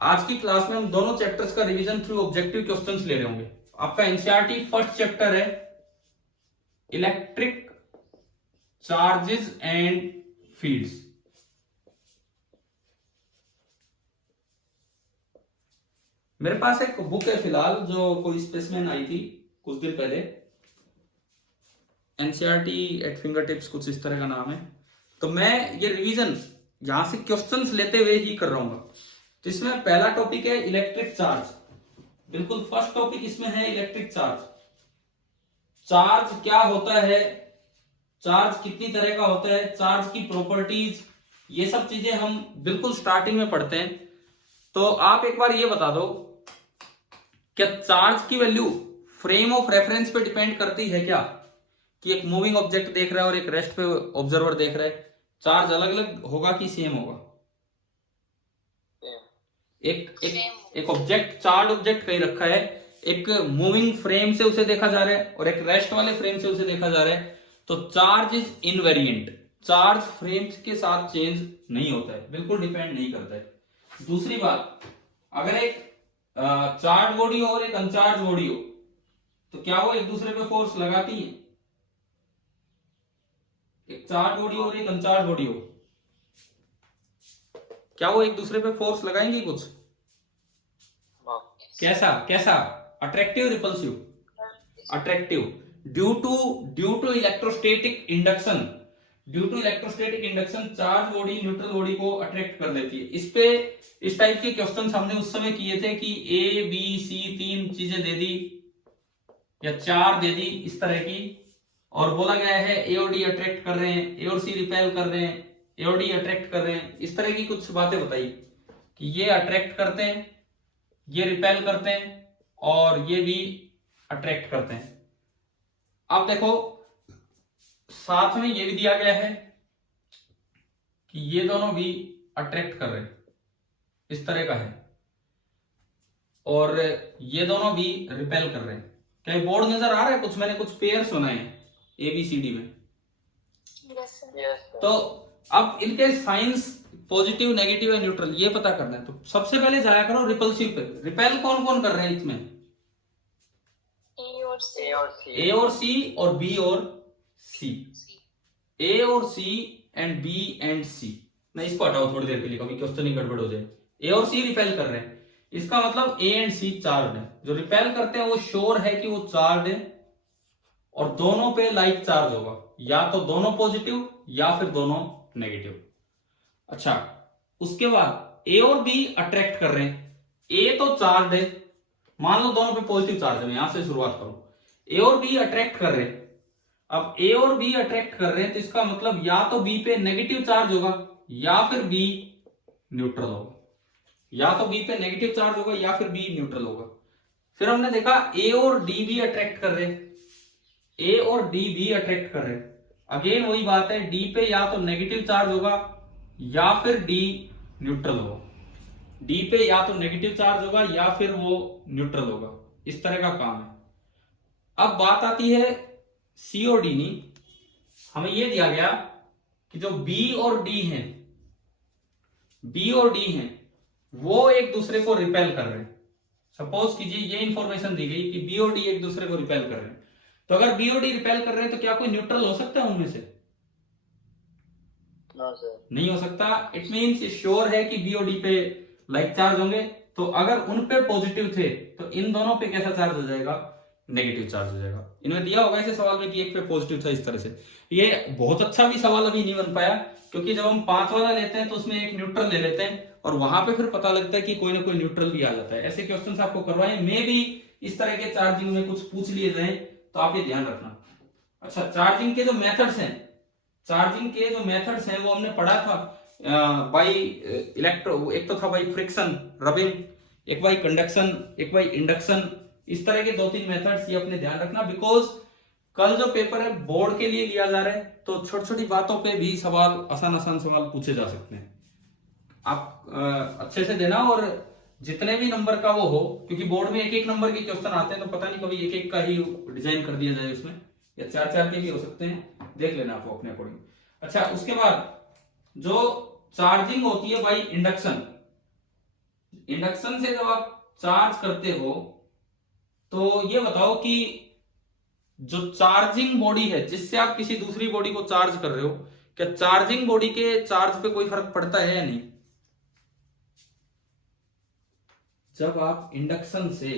आज की क्लास में हम दोनों चैप्टर्स का रिवीजन थ्रू ऑब्जेक्टिव क्वेश्चंस ले रहे होंगे। आपका एनसीईआरटी फर्स्ट चैप्टर है इलेक्ट्रिक चार्जेस एंड फील्ड्स। मेरे पास एक बुक है फिलहाल जो कोई स्पेसमैन आई थी कुछ दिन पहले, एनसीईआरटी एट फिंगर टिप्स कुछ इस तरह का नाम है। तो मैं ये रिवीजन यहां से क्वेश्चंस लेते हुए ही कर रहा हूं। तो इसमें पहला टॉपिक है इलेक्ट्रिक चार्ज, बिल्कुल फर्स्ट टॉपिक इसमें है इलेक्ट्रिक चार्ज। चार्ज क्या होता है, चार्ज कितनी तरह का होता है, चार्ज की प्रॉपर्टीज, ये सब चीजें हम बिल्कुल स्टार्टिंग में पढ़ते हैं। तो आप एक बार ये बता दो, क्या चार्ज की वैल्यू फ्रेम ऑफ रेफरेंस पे डिपेंड करती है क्या? कि एक मूविंग ऑब्जेक्ट देख रहा है और एक रेस्ट पे ऑब्जर्वर देख रहा है, चार्ज अलग अलग होगा कि सेम होगा? एक ऑब्जेक्ट, चार्ज ऑब्जेक्ट कहीं रखा है, एक मूविंग फ्रेम से उसे देखा जा रहा है और एक रेस्ट वाले फ्रेम से उसे देखा जा रहा है, तो charge is invariant. Charge frames के साथ चेंज नहीं होता है, बिल्कुल डिपेंड नहीं करता है। दूसरी बात, अगर एक चार्ज बॉडी हो और एक अनचार्ज बॉडी हो, तो क्या वो एक दूसरे पे फोर्स लगाती है? एक चार्ज बॉडी और एक अनचार्ज बॉडी हो, क्या वो एक दूसरे पे फोर्स लगाएंगे कुछ? कैसा कैसा? Attractive, repulsive? Attractive. Due to electrostatic induction, due to electrostatic induction charge body neutral body को अट्रैक्ट कर देती है। इस पे इस टाइप के क्वेश्चंस हमने उस समय किए थे कि ए बी सी तीन चीजें दे दी या चार दे दी इस तरह की, और बोला गया है ए और डी अट्रैक्ट कर रहे हैं, ए और सी रिपेल कर रहे हैं, ए और डी अट्रैक्ट कर रहे हैं, इस तरह की कुछ बातें बताई कि ये अट्रैक्ट करते हैं, ये रिपेल करते हैं और ये भी अट्रैक्ट करते हैं। अब देखो साथ में ये भी दिया गया है कि ये दोनों भी अट्रैक्ट कर रहे हैं, इस तरह का है, और ये दोनों भी रिपेल कर रहे हैं। क्या बोर्ड नजर आ रहा है? कुछ मैंने कुछ पेयर्स बनाए हैं ABCD में। तो अब इनके साइंस पॉजिटिव, नेगेटिव या न्यूट्रल ये पता करना है। तो सबसे पहले जाया करो रिपल्सिव पे। रिपेल कौन कौन कर रहे हैं इसमें? ए और सी और बी और सी। ए और सी एंड बी एंड सी। मैं इसको हटाओ थोड़ी देर के लिए, कभी क्वेश्चन ही गड़बड़ हो जाए। ए और सी रिपेल कर रहे हैं, इसका मतलब ए एंड सी चार्ज है। जो रिपेल करते हैं वो श्योर है कि वो चार्ज है और दोनों पे लाइक चार्ज होगा, या तो दोनों पॉजिटिव या फिर दोनों नेगेटिव। अच्छा, उसके बाद ए और बी अट्रैक्ट कर रहे हैं। ए तो चार्ज है, मान लो दोनों पे पॉजिटिव चार्ज है, यहां से शुरुआत करो। ए और बी अट्रैक्ट कर रहे हैं। अब ए और बी अट्रैक्ट कर रहे हैं तो इसका मतलब या तो बी पे नेगेटिव चार्ज होगा या फिर बी न्यूट्रल होगा, या तो बी पे नेगेटिव चार्ज होगा या फिर बी न्यूट्रल होगा। फिर हमने देखा ए और डी भी अट्रैक्ट कर रहे हैं, ए और डी भी अट्रैक्ट कर रहे हैं। अगेन वही बात है, डी पे या तो नेगेटिव चार्ज होगा या फिर डी न्यूट्रल होगा। डी पे या तो नेगेटिव चार्ज होगा या फिर वो न्यूट्रल होगा, इस तरह का काम है। अब बात आती है सी और डी नहीं, हमें यह दिया गया कि जो बी और डी हैं, बी और डी हैं वो एक दूसरे को रिपेल कर रहे हैं। सपोज कीजिए ये इंफॉर्मेशन दी गई कि बी और डी एक दूसरे को रिपेल कर रहे हैं, तो अगर बी और डी रिपेल कर रहे हैं तो क्या कोई न्यूट्रल हो सकता है उनमें से? नहीं हो सकता। इट मींस श्योर है कि बी और डी पे लाइक चार्ज होंगे, तो अगर उन पे पॉजिटिव थे तो इन दोनों पे कैसा चार्ज हो जाएगा? नेगेटिव चार्ज हो जाएगा। इन्होंने दिया होगा ऐसे सवाल में कि एक पे पॉजिटिव था, इस तरह से। ये बहुत अच्छा भी सवाल अभी नहीं बन पाया, क्योंकि जब हम 5 वाला लेते हैं तो उसमें एक न्यूट्रल ले लेते हैं और वहां पे फिर पता लगता है कि कोई ना कोई न्यूट्रल भी आ जाता है। ऐसे क्वेश्चन आपको करवाए, मे भी इस तरह के चार्जिंग में कुछ पूछ लिए जाए, तो आप ये ध्यान रखना। अच्छा, चार्जिंग के जो मेथड्स हैं, चार्जिंग के जो मेथड्स हैं वो हमने पढ़ा था बाई इलेक्ट्रो, एक तो था बाई फ्रिक्शन, रबिंग, एक बाई कंडक्शन, एक बाई इंडक्शन। इस तरह के 2-3 मेथड्स ये अपने ध्यान रखना, बिकॉज कल जो पेपर है बोर्ड के लिए लिया जा रहा है, तो छोटी छोटी बातों पे भी सवाल, आसान आसान सवाल पूछे जा सकते हैं। आप अच्छे से देना, और जितने भी नंबर का वो हो, क्योंकि बोर्ड में 1-1 नंबर के क्वेश्चन आते हैं, तो पता नहीं कभी 1-1 का ही डिजाइन कर दिया जाए उसमें, या 4-4 के भी हो सकते हैं, देख लेना आपको अपने अकॉर्डिंग। अच्छा, उसके बाद जो चार्जिंग होती है बाई इंडक्शन, इंडक्शन से जब आप चार्ज करते हो तो ये बताओ कि जो चार्जिंग बॉडी है जिससे आप किसी दूसरी बॉडी को चार्ज कर रहे हो, क्या चार्जिंग बॉडी के चार्ज पे कोई फर्क पड़ता है या नहीं? जब आप इंडक्शन से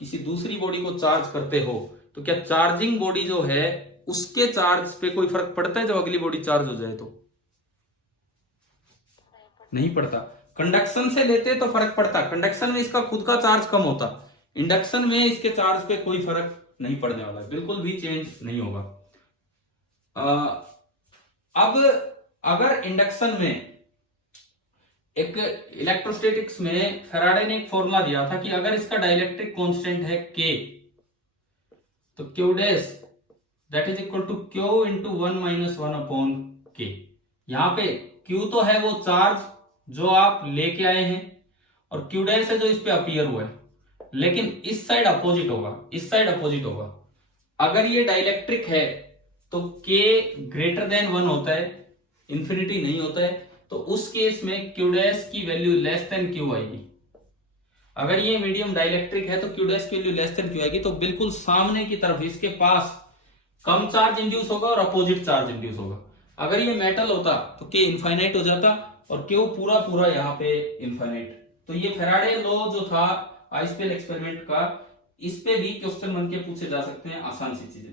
किसी दूसरी बॉडी को चार्ज करते हो तो क्या चार्जिंग बॉडी जो है उसके चार्ज पे कोई फर्क पड़ता है जब अगली बॉडी चार्ज हो जाए तो? नहीं पड़ता। कंडक्शन से लेते तो फर्क पड़ता, कंडक्शन में इसका खुद का चार्ज कम होता, इंडक्शन में इसके चार्ज पे कोई फर्क नहीं पड़ने वाला, बिल्कुल भी चेंज नहीं होगा। अब अगर इंडक्शन में एक इलेक्ट्रोस्टैटिक्स में फैराडे ने एक फॉर्मूला दिया था कि अगर इसका डाइलेक्ट्रिक कांस्टेंट है K तो Q dash that is equal to Q into 1 minus 1 upon K। यहां पे Q तो है वो चार्ज जो आप लेके आए हैं और Q डैश है जो इस पे अपीयर हुआ है, लेकिन इस साइड अपोजिट होगा, इस साइड अपोजिट होगा। अगर ये डाइलेक्ट्रिक है तो K ग्रेटर देन 1 होता है, इंफिनिटी नहीं होता है, तो उस केस में Q डैश की वैल्यू लेस देन Q आएगी। अगर ये मीडियम डाइलेक्ट्रिक है तो Q डैश की वैल्यू लेस देन Q आएगी, तो बिल्कुल सामने की तरफ इसके पास कम चार्ज इंड्यूस होगा और अपोजिट चार्ज इंड्यूस होगा। अगर ये मेटल होता तो K इनफाइनाइट हो जाता और Q पूरा पूरा यहाँ पे इनफाइनाइट। तो ये फैराडे लॉ जो था आइसपेल एक्सपेरिमेंट का, इस पे भी क्वेश्चन बन के पूछे जा सकते हैं, आसान सी चीजें।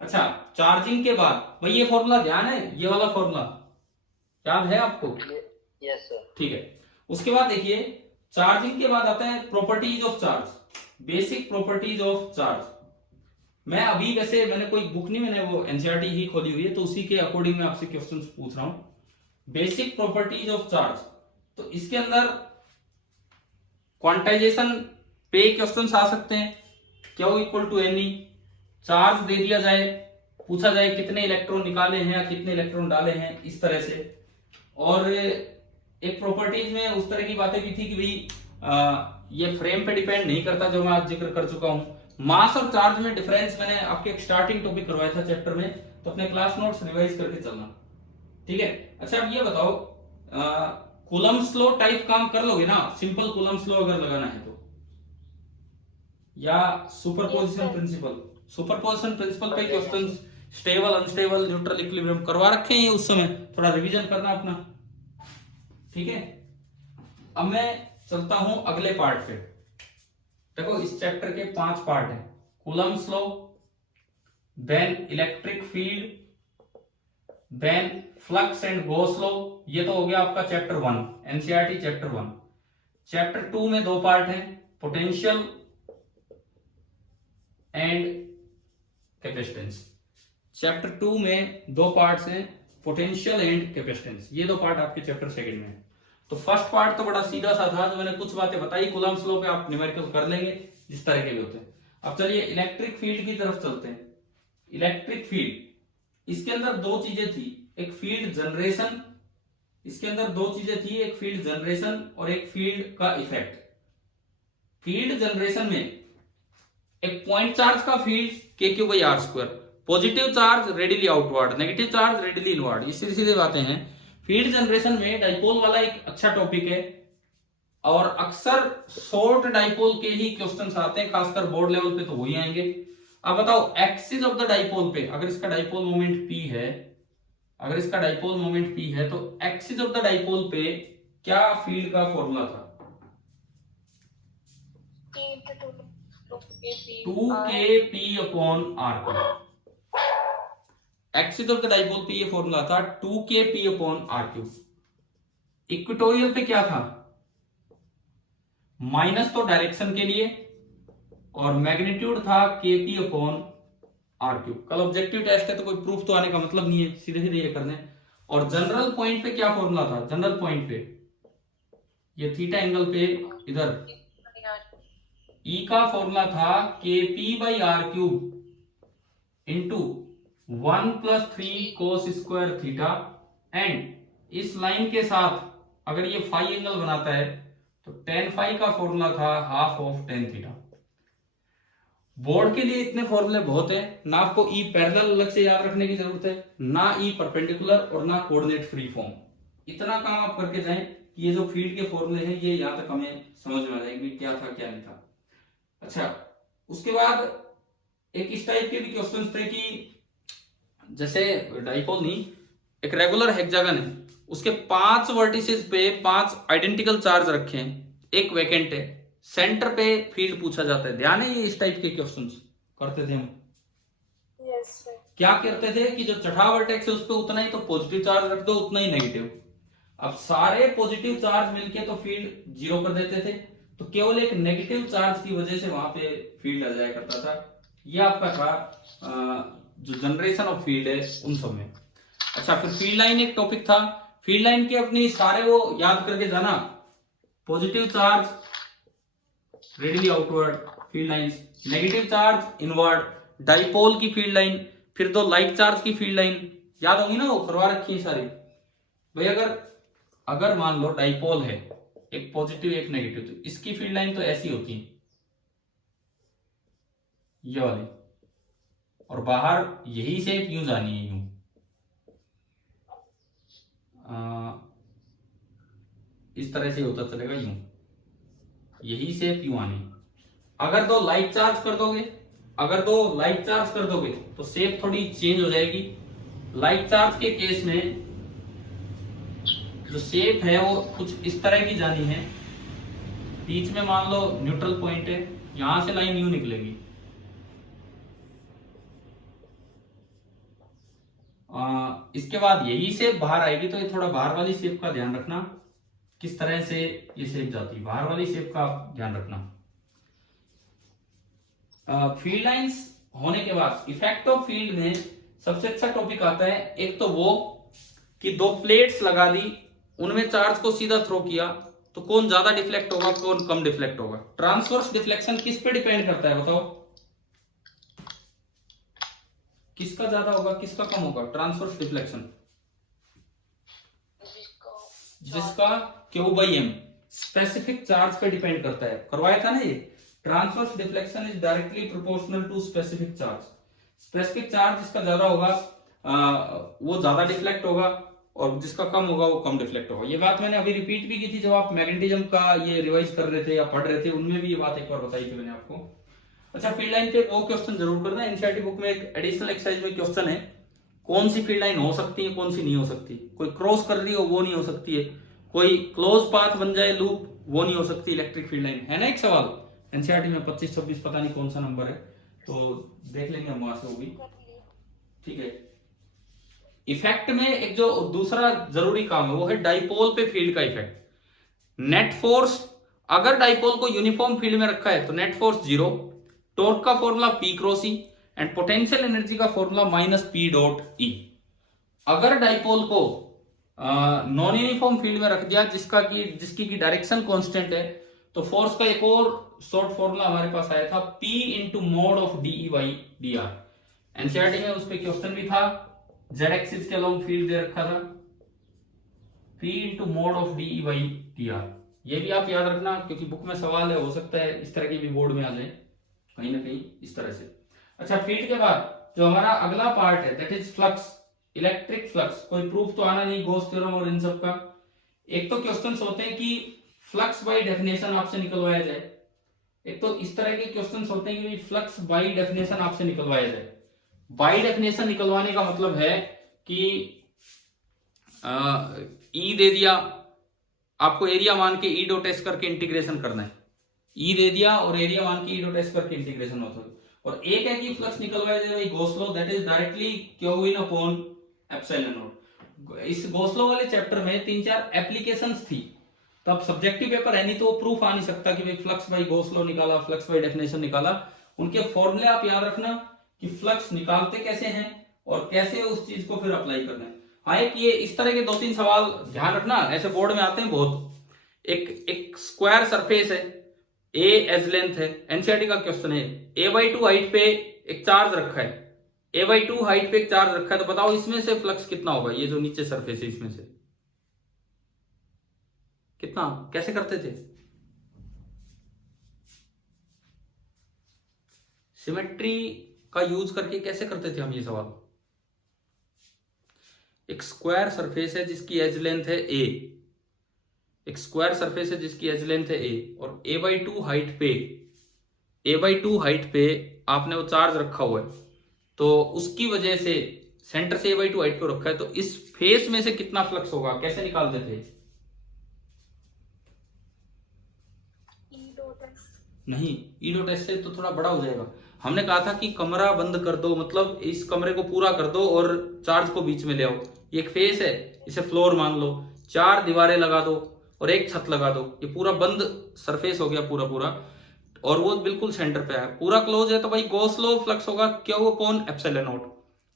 अच्छा, चार्जिंग के बाद भाई ये फॉर्मूला ध्यान है, ये वाला फॉर्मूला याद है आपको? Yes sir. ठीक है, उसके बाद देखिए चार्जिंग के बाद आता है properties of charge, basic properties of charge. मैं अभी वैसे मैंने कोई बुक नहीं, मैंने वो एनसीईआरटी ही खोली हुई है तो उसी के अकॉर्डिंग मैं आपसे क्वेश्चंस पूछ रहा हूं। बेसिक प्रॉपर्टीज ऑफ चार्ज, तो इसके अंदर क्वांटाइजेशन पे क्वेश्चंस आ सकते हैं, Q equal to n e, charge दे दिया जाए, पूछा जाए कितने इलेक्ट्रॉन निकाले हैं या कितने इलेक्ट्रॉन डाले हैं, इस तरह से। और एक प्रॉपर्टीज में उस तरह की बातें भी थी कि भाई ये फ्रेम पे डिपेंड नहीं करता, जो मैं आज जिक्र कर चुका हूं। मास और चार्ज में डिफरेंस मैंने आपके एक स्टार्टिंग टॉपिक करवाया था चैप्टर में, तो अपने क्लास नोट्स रिवाइज करके चलना, ठीक है। अच्छा, अब ये बताओ कूलम्ब्स लॉ टाइप काम कर लोगे ना, सिंपल कूलम्ब्स लॉ अगर लगाना है तो, या सुपरपोजिशन प्रिंसिपल? सुपरपोजिशन प्रिंसिपल पे questions stable, unstable, neutral, equilibrium करवा रखे हैं उस समय, थोड़ा रिवीजन करना अपना, ठीक है। अब मैं चलता हूं अगले पार्ट पे। देखो इस चैप्टर के 5 पार्ट हैं, Coulomb's law, then electric field, then flux and Gauss law, ये तो हो गया आपका चैप्टर 1 एनसीईआरटी चैप्टर 1। चैप्टर 2 में 2 पार्ट हैं, पोटेंशियल एंड कैपेसिटेंस। चैप्टर 2 में 2 पार्ट्स हैं, पोटेंशियल एंड कैपेसिटेंस, ये 2 पार्ट आपके चैप्टर 2 में है। तो फर्स्ट पार्ट तो बड़ा सीधा सा था, जो मैंने कुछ बातें बताई, कूलम्ब्स लॉ पे आप न्यूमेरिकल कर लेंगे जिस तरह के भी होते हैं। अब चलिए इलेक्ट्रिक फील्ड की तरफ चलते हैं। इलेक्ट्रिक फील्ड, इसके अंदर 2 चीजें थी, एक फील्ड जनरेशन, इसके अंदर 2 चीजें थी, एक फील्ड जनरेशन और एक फील्ड का इफेक्ट। फील्ड जनरेशन में एक पॉइंट चार्ज का field KQ/R², positive charge readily outward, negative charge readily inward, ये सीधी सीधी बातें हैं। फील्ड जनरेशन में डाइपोल वाला एक अच्छा टॉपिक है और अक्सर शॉर्ट डाइपोल के ही क्वेश्चंस आते हैं, खासकर बोर्ड लेवल पे तो वही आएंगे। अब बताओ एक्सिस ऑफ द डाइपोल पे, अगर इसका डाइपोल मोमेंट P है, अगर इसका डाइपोल मोमेंट P है तो एक्सिस ऑफ द डाइपोल पे क्या फील्ड का फॉर्मूला था? 2kp/r²। Axis of the dipole पे ये फॉर्मूला था 2kp/r³। इक्वेटोरियल पे क्या था? माइनस तो डायरेक्शन के लिए और मैग्नीट्यूड था kp/r³। कल ऑब्जेक्टिव टेस्ट है तो कोई प्रूफ तो आने का मतलब नहीं है, सीधे सीधे ये करने। और जनरल पॉइंट पे क्या फॉर्मूला था? जनरल पॉइंट पे ये थीटा एंगल पे इधर E का फॉर्मूला था kp/r³ into 1 + 3 cos² theta, and इस लाइन के साथ अगर ये फाई एंगल बनाता है तो tan फाई का फॉर्मूला था half of tan theta. Board के लिए इतने फॉर्मूले बहुत है, ना आपको E पैरेलल अलग से याद रखने की जरूरत है, ना E परपेंडिकुलर और ना कोऑर्डिनेट फ्री फॉर्म। इतना काम आप करके जाएं, कि ये जो फील्ड के फॉर्मूले हैं ये यहाँ तक हमें समझ में आ जाएंगे क्या था क्या नहीं था। अच्छा, उसके बाद एक इस टाइप के भी क्वेश्चन थे कि जैसे डाइपोल नहीं, एक रेगुलर हेक्सागन है, उसके 5 वर्टिसेस पे 5 आइडेंटिकल चार्ज रखे हैं, एक वैकेंट है, सेंटर पे फील्ड पूछा जाता है। ध्यान है, ये इस टाइप के क्वेश्चन करते थे हम। क्या करते थे कि जो चौथा वर्टेक्स है उस पर उतना ही तो पॉजिटिव चार्ज रख दो, उतना ही नेगेटिव। अब सारे पॉजिटिव चार्ज मिलके तो फील्ड 0 कर देते थे, तो केवल एक नेगेटिव चार्ज की वजह से वहां पे फील्ड आ जाया करता था। ये आपका था जो जनरेशन ऑफ फील्ड है उन सब में। अच्छा, फिर फील्ड लाइन एक टॉपिक था। फील्ड लाइन के अपनी सारे वो याद करके जाना, positive charge radially outward field lines, negative charge inward, dipole की फील्ड लाइन, फिर 2 लाइक चार्ज की फील्ड लाइन याद होगी ना, वो करवा रखी है सारी। भाई अगर मान लो डाइपोल है, एक पॉजिटिव एक नेगेटिव, तो इसकी फील्ड लाइन तो ऐसी होती है, ये वाली, और बाहर यही से यूं जानी है, यूं इस तरह से होता चलेगा, यूं यही से यूं आनी। अगर 2 लाइक चार्ज कर दोगे तो शेप थोड़ी चेंज हो जाएगी। लाइक चार्ज के केस में जो शेप है वो कुछ इस तरह की जानी है, बीच में मान लो न्यूट्रल पॉइंट है, यहां से लाइन यूं निकलेगी, इसके बाद यही शेप बाहर आएगी। तो ये थोड़ा बाहर वाली शेप का ध्यान रखना, किस तरह से ये शेप जाती है, बाहर वाली शेप का ध्यान रखना। फील्ड लाइंस होने के बाद इफेक्ट ऑफ फील्ड में सबसे अच्छा टॉपिक आता है, एक तो वो कि 2 प्लेट्स लगा दी, उनमें चार्ज को सीधा थ्रो किया, तो कौन ज्यादा डिफ्लेक्ट होगा, कौन कम डिफ्लेक्ट होगा। ट्रांसवर्स डिफ्लेक्शन किस पे डिपेंड करता है बताओ, किसका ज्यादा होगा किसका कम होगा। ट्रांसवर्स डिफ्लेक्शन जिसका Q/M स्पेसिफिक चार्ज पे डिपेंड करता है, करवाया था ना ये। Transverse deflection is directly proportional to specific charge. Specific charge जिसका ज्यादा होगा वो ज्यादा डिफ्लेक्ट होगा, और जिसका कम होगा वो कम डिफ्लेक्ट होगा। ये बात मैंने अभी रिपीट भी की थी जब आप मैग्नेटिज्म का ये रिवाइज कर रहे थे या पढ़ रहे थे, उनमें भी ये बात एक बार बताई थी मैंने आपको। अच्छा, फील्ड लाइन पे वो क्वेश्चन जरूर करना। एनसीईआरटी बुक में एक एडिशनल एक्सरसाइज में क्वेश्चन है, कौन सी फील्ड लाइन हो सकती है कौन सी नहीं हो सकती। कोई क्रॉस कर रही हो वो नहीं हो सकती है, कोई क्लोज पाथ बन जाए लूप वो नहीं हो सकती इलेक्ट्रिक फील्ड लाइन, है ना एक सवाल एनसीईआरटी में 25-26 पता नहीं कौन सा नंबर है, तो देख लेंगे हम वहां से वो भी, ठीक है। इफेक्ट में एक जो दूसरा जरूरी काम है वो है डाइपोल पे फील्ड का इफेक्ट। नेट फोर्स, अगर डाइपोल को यूनिफॉर्म फील्ड में रखा है तो नेट फोर्स 0, टॉर्क का formula P cross E, and potential energy का फॉर्मूला -P.E। अगर डाइपोल को नॉन यूनिफॉर्म फील्ड में रख दिया जिसकी की डायरेक्शन कांस्टेंट है, तो फोर्स का एक और शॉर्ट फॉर्मूला हमारे पास आया था P into mode of DE/dr। NCERT में उस पर क्वेश्चन भी था, जेड एक्सिस के अलोंग फील्ड दे रखा था, P into mode of DE/dr। ये भी आप याद रखना क्योंकि बुक में सवाल है, हो सकता है इस तरह की भी बोर्ड में आ जाए कहीं ना कहीं इस तरह से। अच्छा, फील्ड के बाद जो हमारा अगला पार्ट है that is flux, electric flux. कोई प्रूफ तो आना नहीं गॉस थ्योरम और इन सब का। एक तो क्वेश्चंस होते हैं कि फ्लक्स बाय डेफिनेशन आपसे निकलवाया जाए, एक तो इस तरह के क्वेश्चंस होते हैं कि फ्लक्स बाय डेफिनेशन आपसे निकलवाया जाए। बाय डेफिनेशन निकलवाने का मतलब है कि E दे दिया, आपको एरिया मान के E डॉट एस करके इंटीग्रेशन करना है। E दे दिया और एरिया मान के E डॉट एस करके इंटीग्रेशन होता है। और एक है कि फ्लक्स निकलवाया जाए Gauss law, that is directly Q in upon epsilon not. इस गॉस लॉ वाले चैप्टर में 3-4 एप्लीकेशंस थी, तो अब सब्जेक्टिव पेपर है नहीं तो वो प्रूफ आ नहीं सकता कि भाई फ्लक्स बाय गॉस लॉ निकाला, फ्लक्स बाय डेफिनेशन निकाला। उनके फॉर्मूले आप याद रखना कि फ्लक्स निकालते कैसे हैं और कैसे उस चीज को फिर अप्लाई करना है। हाँ, एक ये इस तरह के 2-3 सवाल ध्यान रखना, ऐसे बोर्ड में आते हैं बहुत। एक स्क्वायर सरफेस है, ए एज लेंथ है, एनसीईआरटी का क्वेश्चन है, a/2 हाइट पे एक चार्ज रखा है, a/2 हाइट पे एक चार्ज रखा है, तो बताओ इसमें से फ्लक्स कितना होगा। ये जो नीचे सरफेस है इसमें से कितना, कैसे करते थे। सिमेट्री का यूज करके कैसे करते थे हम ये सवाल। एक स्क्वायर सरफेस है जिसकी एज लेंथ है a, एक स्क्वायर सरफेस है जिसकी एज लेंथ है ए, और a/2 हाइट पे आपने वो चार्ज रखा हुआ है, तो उसकी वजह से सेंटर से a/2 हाइट पे रखा है, तो इस फेस में से कितना फ्लक्स होगा, कैसे निकालते थे? नहीं, ई डॉट एस से तो थोड़ा बड़ा हो जाएगा। हमने कहा था कि कमरा बंद कर दो, मतलब इस कमरे को पूरा कर दो और चार्ज को बीच में ले आओ। ये एक फेस है, इसे फ्लोर मान लो, 4 दीवारें लगा दो और एक छत लगा दो, ये पूरा बंद सरफेस हो गया पूरा पूरा, और वो बिल्कुल सेंटर पे है, पूरा क्लोज है, तो भाई गॉस लॉ फ्लक्स होगा क्यू अपॉन एप्सिलॉन नॉट।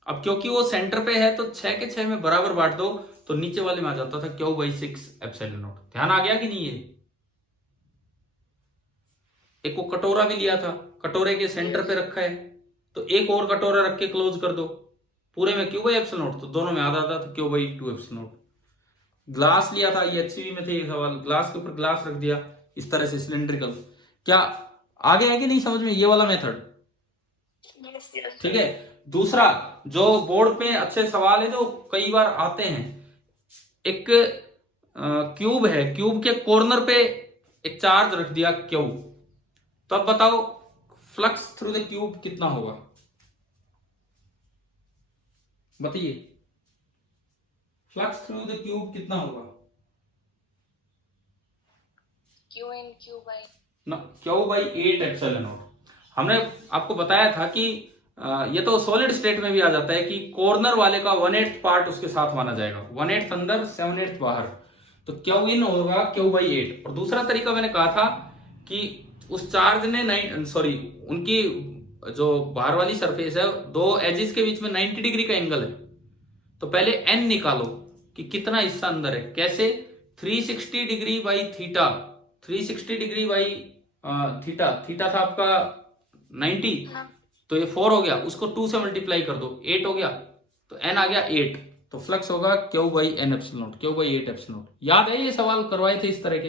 अब क्योंकि वो सेंटर पे है तो 6 के 6 में बराबर बांट दो, तो नीचे वाले में आ जाता था Q/6 एप्सिलॉन नॉट। ध्यान आ गया कि नहीं? ये एक को कटोरा भी लिया था, कटोरे के सेंटर पे रखा है, तो एक और कटोरा रख के क्लोज कर दो, पूरे में Q/एप्सिलॉन नॉट, तो दोनों में आधा आधा, तो Q/2 एप्सिलॉन नॉट। ग्लास लिया था, ये HCV में थे ये सवाल, ग्लास के ऊपर ग्लास रख दिया इस तरह से सिलिंड्रिकल। क्या आगे है कि नहीं समझ में ये वाला मेथड? ठीक है। दूसरा जो बोर्ड पे अच्छे सवाल है जो कई बार आते हैं, एक क्यूब है, क्यूब के कॉर्नर पे एक चार्ज रख दिया क्यू, तो अब बताओ फ्लक्स थ्रू द क्यूब कितना होगा, बताइए फ्लक्स थ्रू द क्यूब कितना होगा? Q/8 epsilon not. हमने आपको बताया था कि ये तो सॉलिड स्टेट में भी आ जाता है कि कॉर्नर वाले का 1/8 पार्ट उसके साथ माना जाएगा, 1/8 अंदर 7/8 बाहर, तो Q इन होगा Q/8। और दूसरा तरीका मैंने कहा था कि उस चार्ज ने उनकी जो बाहर वाली सरफेस है, दो एजिस के बीच में 90 डिग्री का एंगल है, तो पहले n निकालो कि कितना हिस्सा अंदर है। कैसे? 360 degree by theta, 360 degree by theta, theta था आपका 90, तो ये 4 हो गया, उसको 2 से मल्टीप्लाई कर दो, 8 हो गया, तो n आ गया 8, तो फ्लक्स होगा Q/n epsilon not, Q/8 epsilon not. याद है ये सवाल करवाए थे इस तरह के?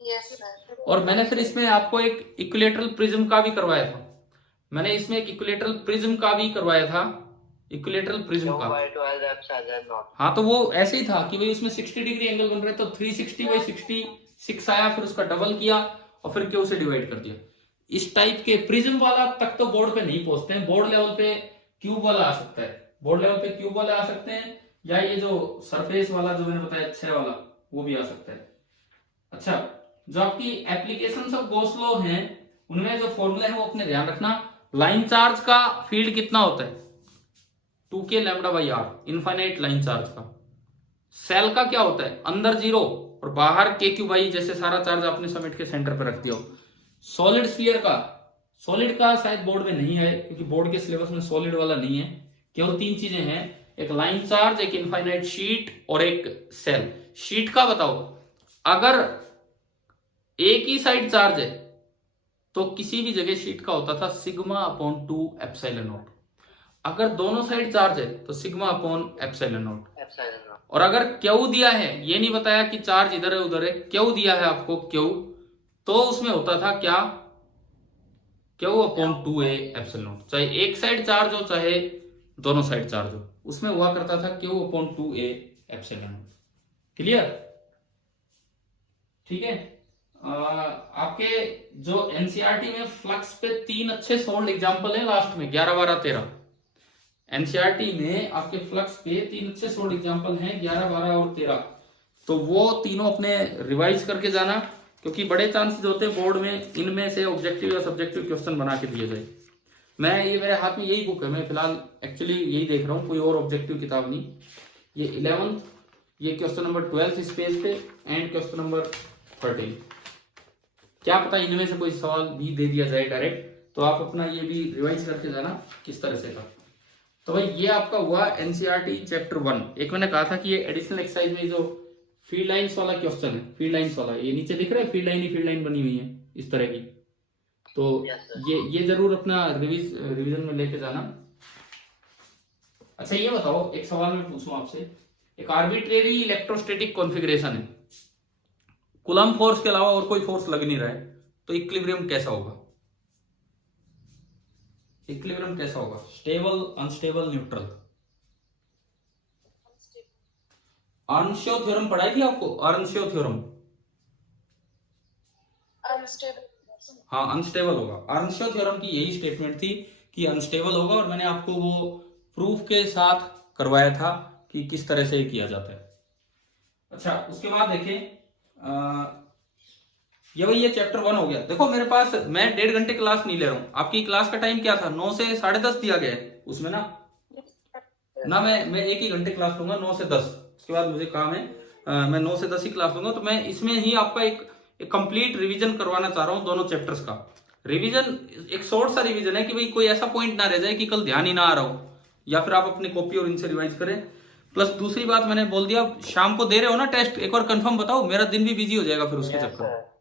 Yes sir. और मैंने फिर इसमें आपको एक इक्विलेटरल प्रिज्म का भी करवाया था, मैंने इसमें एक इक्विलेटरल प्रिज्म का भी करवाया था, इक्विलेटरल प्रिज्म का। हाँ, तो वो ऐसे ही था कि भाई उसमें 60 डिग्री एंगल बन रहे, तो 360/66 आया, फिर उसका डबल किया और फिर Q से डिवाइड कर दिया। इस टाइप के प्रिज्म वाला तक तो बोर्ड पे नहीं पहुंचते हैं, बोर्ड लेवल पे क्यूब वाला आ सकता है, बोर्ड लेवल पे क्यूब वाला आ सकते हैं, या ये जो सरफेस वाला जो मैंने बताया 6 वाला, वो भी आ सकता है। अच्छा, जो आपकी एप्लीकेशंस ऑफ गॉस लॉ हैं, उनमें जो फॉर्मूला है वो अपने ध्यान रखना। लाइन चार्ज का फील्ड कितना होता है? 2k λ/r, infinite line charge का। सेल का क्या होता है? अंदर 0 और बाहर KQ/, जैसे सारा चार्ज आपने समेट के सेंटर पर रख दिया हो। सॉलिड स्फीयर का, सॉलिड का शायद बोर्ड में नहीं है क्योंकि बोर्ड के सिलेबस में सॉलिड वाला नहीं है, केवल 3 चीजें हैं, एक लाइन चार्ज, एक इनफाइनाइट शीट और एक सेल। शीट का बताओ, अगर एक ही साइड चार्ज है तो किसी भी जगह शीट का होता था σ/2 एप्सिलॉन नॉट, अगर दोनों साइड चार्ज है तो σ/एप्सिलॉन नॉट। और अगर Q दिया है, ये नहीं बताया कि चार्ज इधर है उधर है, Q दिया है आपको Q, तो उसमें होता था क्या? Q/2a एप्सिलॉन नॉट, चाहे एक साइड चार्ज हो चाहे दोनों साइड चार्ज हो, उसमें हुआ करता था Q/2a एप्सिलॉन नॉट। क्लियर? ठीक है। आपके जो एनसीईआरटी में फ्लक्स पे 3 अच्छे सोल्ड एग्जांपल है लास्ट में 11, 12, 13। एनसीईआरटी में आपके फ्लक्स पे 3 अच्छे सोल्ड एग्जांपल हैं 11, 12 और 13, तो वो तीनों अपने रिवाइज करके जाना, क्योंकि बड़े चांसेस होते हैं बोर्ड में इनमें से ऑब्जेक्टिव या सब्जेक्टिव क्वेश्चन बना के दिए जाए। ये मेरे हाथ में यही बुक है, मैं फिलहाल एक्चुअली यही देख रहा हूँ, कोई और ऑब्जेक्टिव किताब नहीं। ये 11th, ये क्वेश्चन नंबर 12 इस पेज पे, एंड क्वेश्चन नंबर 13। क्या पता इनमें से कोई सवाल भी दे दिया जाए डायरेक्ट, तो आप अपना ये भी रिवाइज करके जाना किस तरह से था। तो भाई ये आपका हुआ एनसीईआरटी चैप्टर 1। एक मैंने कहा था कि ये एडिशनल एक्सरसाइज में जो फील्ड लाइंस वाला क्वेश्चन है, फील्ड लाइंस वाला, ये नीचे दिख रहा है, फील्ड लाइन बनी हुई है इस तरह की, तो ये जरूर अपना रिवीजन में लेके जाना। अच्छा, ये बताओ, एक सवाल मैं पूछूं आपसे, एक आर्बिट्रेरी इलेक्ट्रोस्टैटिक कॉन्फ़िगरेशन है, कूलम्ब फोर्स के अलावा और कोई फोर्स लग नहीं रहा है, तो इक्विलिब्रियम कैसा होगा? इक्विलिब्रियम कैसा होगा? Stable, unstable, neutral? Earnshaw theorem पढ़ाई थी आपको, अर्नशो थ्योरम? अनस्टेबल। हाँ अनस्टेबल होगा। अर्नशो थ्योरम की यही स्टेटमेंट थी कि अनस्टेबल होगा, और मैंने आपको वो प्रूफ के साथ करवाया था कि किस तरह से किया जाता है। अच्छा उसके बाद देखें ये भाई ये चैप्टर 1 हो गया। देखो मेरे पास, मैं 1.5 घंटे क्लास नहीं ले रहा हूँ। आपकी क्लास का टाइम क्या था? 9 से 10:30 दिया गया है उसमें ना मैं 1 ही घंटे क्लास लूंगा, 9 से 10। उसके बाद मुझे काम है, मैं 9 से 10 ही क्लास लूंगा। तो मैं इसमें ही आपका एक कंप्लीट रिवीजन करवाना चाह रहा हूँ दोनों चैप्टर्स का। रिवीजन एक शॉर्ट सा रिवीजन है कि भाई कोई ऐसा पॉइंट ना रह जाए कि कल ध्यान ही ना आ रहा हो, या फिर आप अपनी कॉपी और इनसे रिवाइज करें। प्लस दूसरी बात मैंने बोल दिया, शाम को दे रहे हो ना टेस्ट, एक बार कंफर्म बताओ, मेरा दिन भी बिजी हो जाएगा फिर उसके चक्कर में।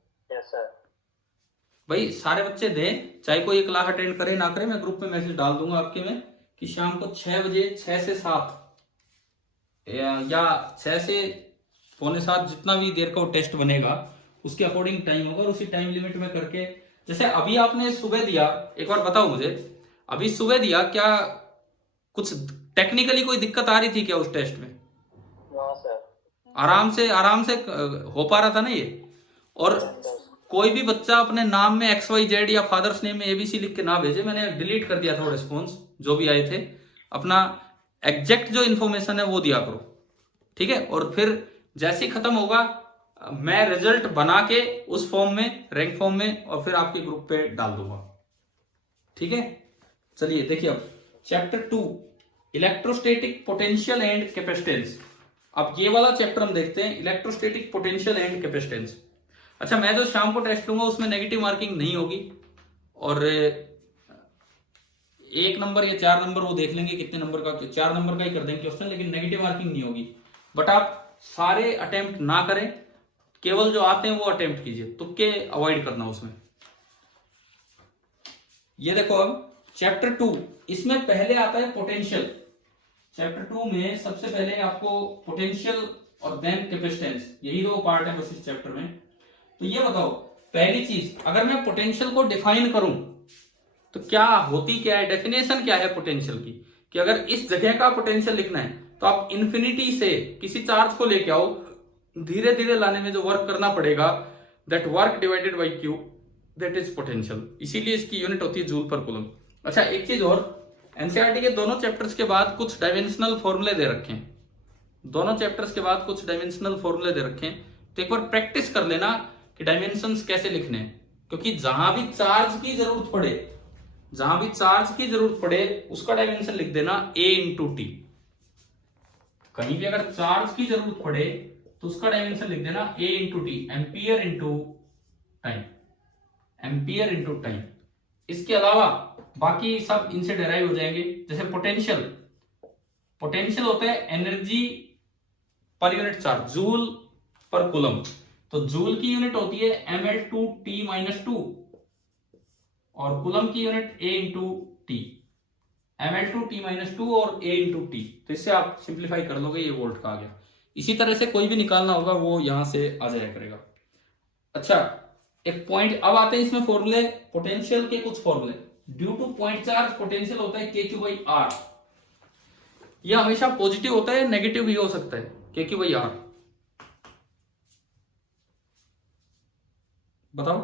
भाई सारे बच्चे दें, चाहे कोई क्लास अटेंड करे ना करे, मैं ग्रुप में मैसेज डाल दूंगा आपके में कि शाम को 6 बजे, 6 से 7 या 6 से पौने 7, जितना भी देर का वो टेस्ट बनेगा उसके अकॉर्डिंग टाइम होगा, और उसी टाइम लिमिट में करके। जैसे अभी आपने सुबह दिया, एक बार बताओ मुझे, अभी सुबह दिया, क्या कुछ टेक्निकली कोई दिक्कत आ रही थी क्या उस टेस्ट में? आराम से हो पा रहा था ना ये। और कोई भी बच्चा अपने नाम में XYZ या फादर्स नेम में ABC लिख के ना भेजे। मैंने डिलीट कर दिया था वो रिस्पॉन्स जो भी आए थे। अपना एग्जैक्ट जो इन्फॉर्मेशन है वो दिया करो, ठीक है? और फिर जैसे ही खत्म होगा मैं रिजल्ट बना के उस फॉर्म में, रैंक फॉर्म में, और फिर आपके ग्रुप पे डाल दूंगा, ठीक है? चलिए देखिए अब chapter 2 electrostatic potential and capacitance. अब ये वाला चैप्टर हम देखते हैं, इलेक्ट्रोस्टैटिक पोटेंशियल एंड कैपेसिटेंस। अच्छा मैं जो शाम को टेस्ट लूंगा उसमें नेगेटिव मार्किंग नहीं होगी, और 1 नंबर या 4 नंबर वो देख लेंगे कितने नंबर का, 4 नंबर का ही कर देंगे क्वेश्चन, लेकिन नेगेटिव मार्किंग नहीं होगी। बट आप सारे अटेम्प्ट ना करें, केवल जो आते हैं वो अटेम्प्ट कीजिए, तुक्के अवॉइड करना उसमें। ये देखो अब चैप्टर 2, इसमें पहले आता है पोटेंशियल। चैप्टर 2 में सबसे पहले आपको पोटेंशियल और देन कैपेसिटेंस, यही 2 पार्ट है बस इस चैप्टर में। तो ये बताओ पहली चीज, अगर मैं पोटेंशियल को डिफाइन करूं तो क्या होती क्या है, डेफिनेशन क्या है पोटेंशियल की, कि अगर इस जगह का पोटेंशियल लिखना है तो आप इन्फिनिटी से किसी चार्ज को लेके आओ, धीरे धीरे लाने में जो वर्क करना पड़ेगा, that work divided by Q, that is potential. इसीलिए इसकी यूनिट होती है जूल पर कूलम। अच्छा एक चीज और, एनसीईआरटी के दोनों चैप्टर्स के बाद कुछ डायमेंशनल फॉर्मूले दे रखे हैं, दोनों चैप्टर्स के बाद कुछ डायमेंशनल फॉर्मूले दे रखे हैं। तो एक बार प्रैक्टिस कर लेना कि डायमेंशंस कैसे लिखने हैं, क्योंकि जहां भी चार्ज की जरूरत पड़े, जहां भी चार्ज की जरूरत पड़े उसका डायमेंशन लिख देना A इंटू टी। कहीं भी अगर चार्ज की जरूरत पड़े तो उसका डायमेंशन लिख देना A into T, ampere into time, ampere into time. इसके अलावा बाकी सब इनसे डेराइव हो जाएंगे। जैसे पोटेंशियल, पोटेंशियल होता है energy per unit charge, joule पर कूलम। तो जूल की यूनिट होती है mL2T-2, और कूलम की unit A into T, mL2T-2 और A इंटू टी। तो इससे आप सिंप्लीफाई कर लोगे, ये वोल्ट का आ गया। इसी तरह से कोई भी निकालना होगा वो यहां से आ जाया करेगा। अच्छा एक पॉइंट, अब आते हैं इसमें फॉर्मूले, पोटेंशियल के कुछ फॉर्मूले। Due two point charge potential होता है KQ/R। यह हमेशा पॉजिटिव होता है, नेगेटिव भी हो सकता है, KQ/R। बताओ,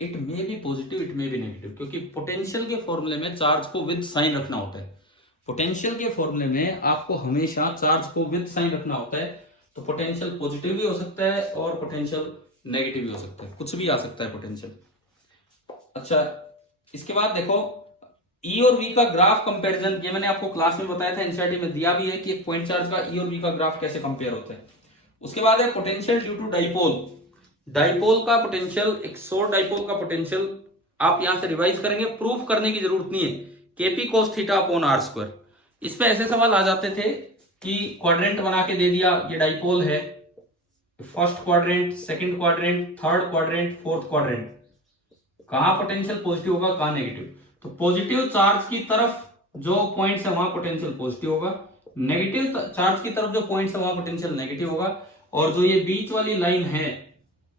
it may be positive, it may be negative, क्योंकि पोटेंशियल के फॉर्मूले में चार्ज को विद साइन रखना होता है। पोटेंशियल के फॉर्मूले में आपको हमेशा चार्ज को विद साइन रखना होता है। तो पोटेंशियल पॉजिटिव भी हो सकता है और पोटेंशियल नेगेटिव भी हो सकता है, कुछ भी आ सकता है पोटेंशियल। अच्छा इसके बाद देखो E और V का ग्राफ कंपैरिजन, ये मैंने आपको क्लास में बताया था, एनसीईआरटी में दिया भी है कि एक पॉइंट चार्ज का E और V का ग्राफ कैसे कंपेयर होता है। उसके बाद है potential due to dipole. Dipole का पोटेंशियल, एक शॉर्ट डाइपोल का पोटेंशियल आप यहां से रिवाइज करेंगे, प्रूफ करने की जरूरत नहीं है, KP cos theta upon R²। इस पे ऐसे सवाल आ जाते थे कि क्वाड्रेंट बना के दे दिया, ये डाइपोल है, first quadrant, second quadrant, third quadrant, fourth quadrant, कहां पोटेंशियल पॉजिटिव होगा कहां नेगेटिव। तो पॉजिटिव चार्ज की तरफ जो पॉइंट्स है वहां पोटेंशियल पॉजिटिव होगा, नेगेटिव चार्ज की तरफ जो पॉइंट्स है वहां पोटेंशियल नेगेटिव होगा। और जो ये बीच वाली लाइन है,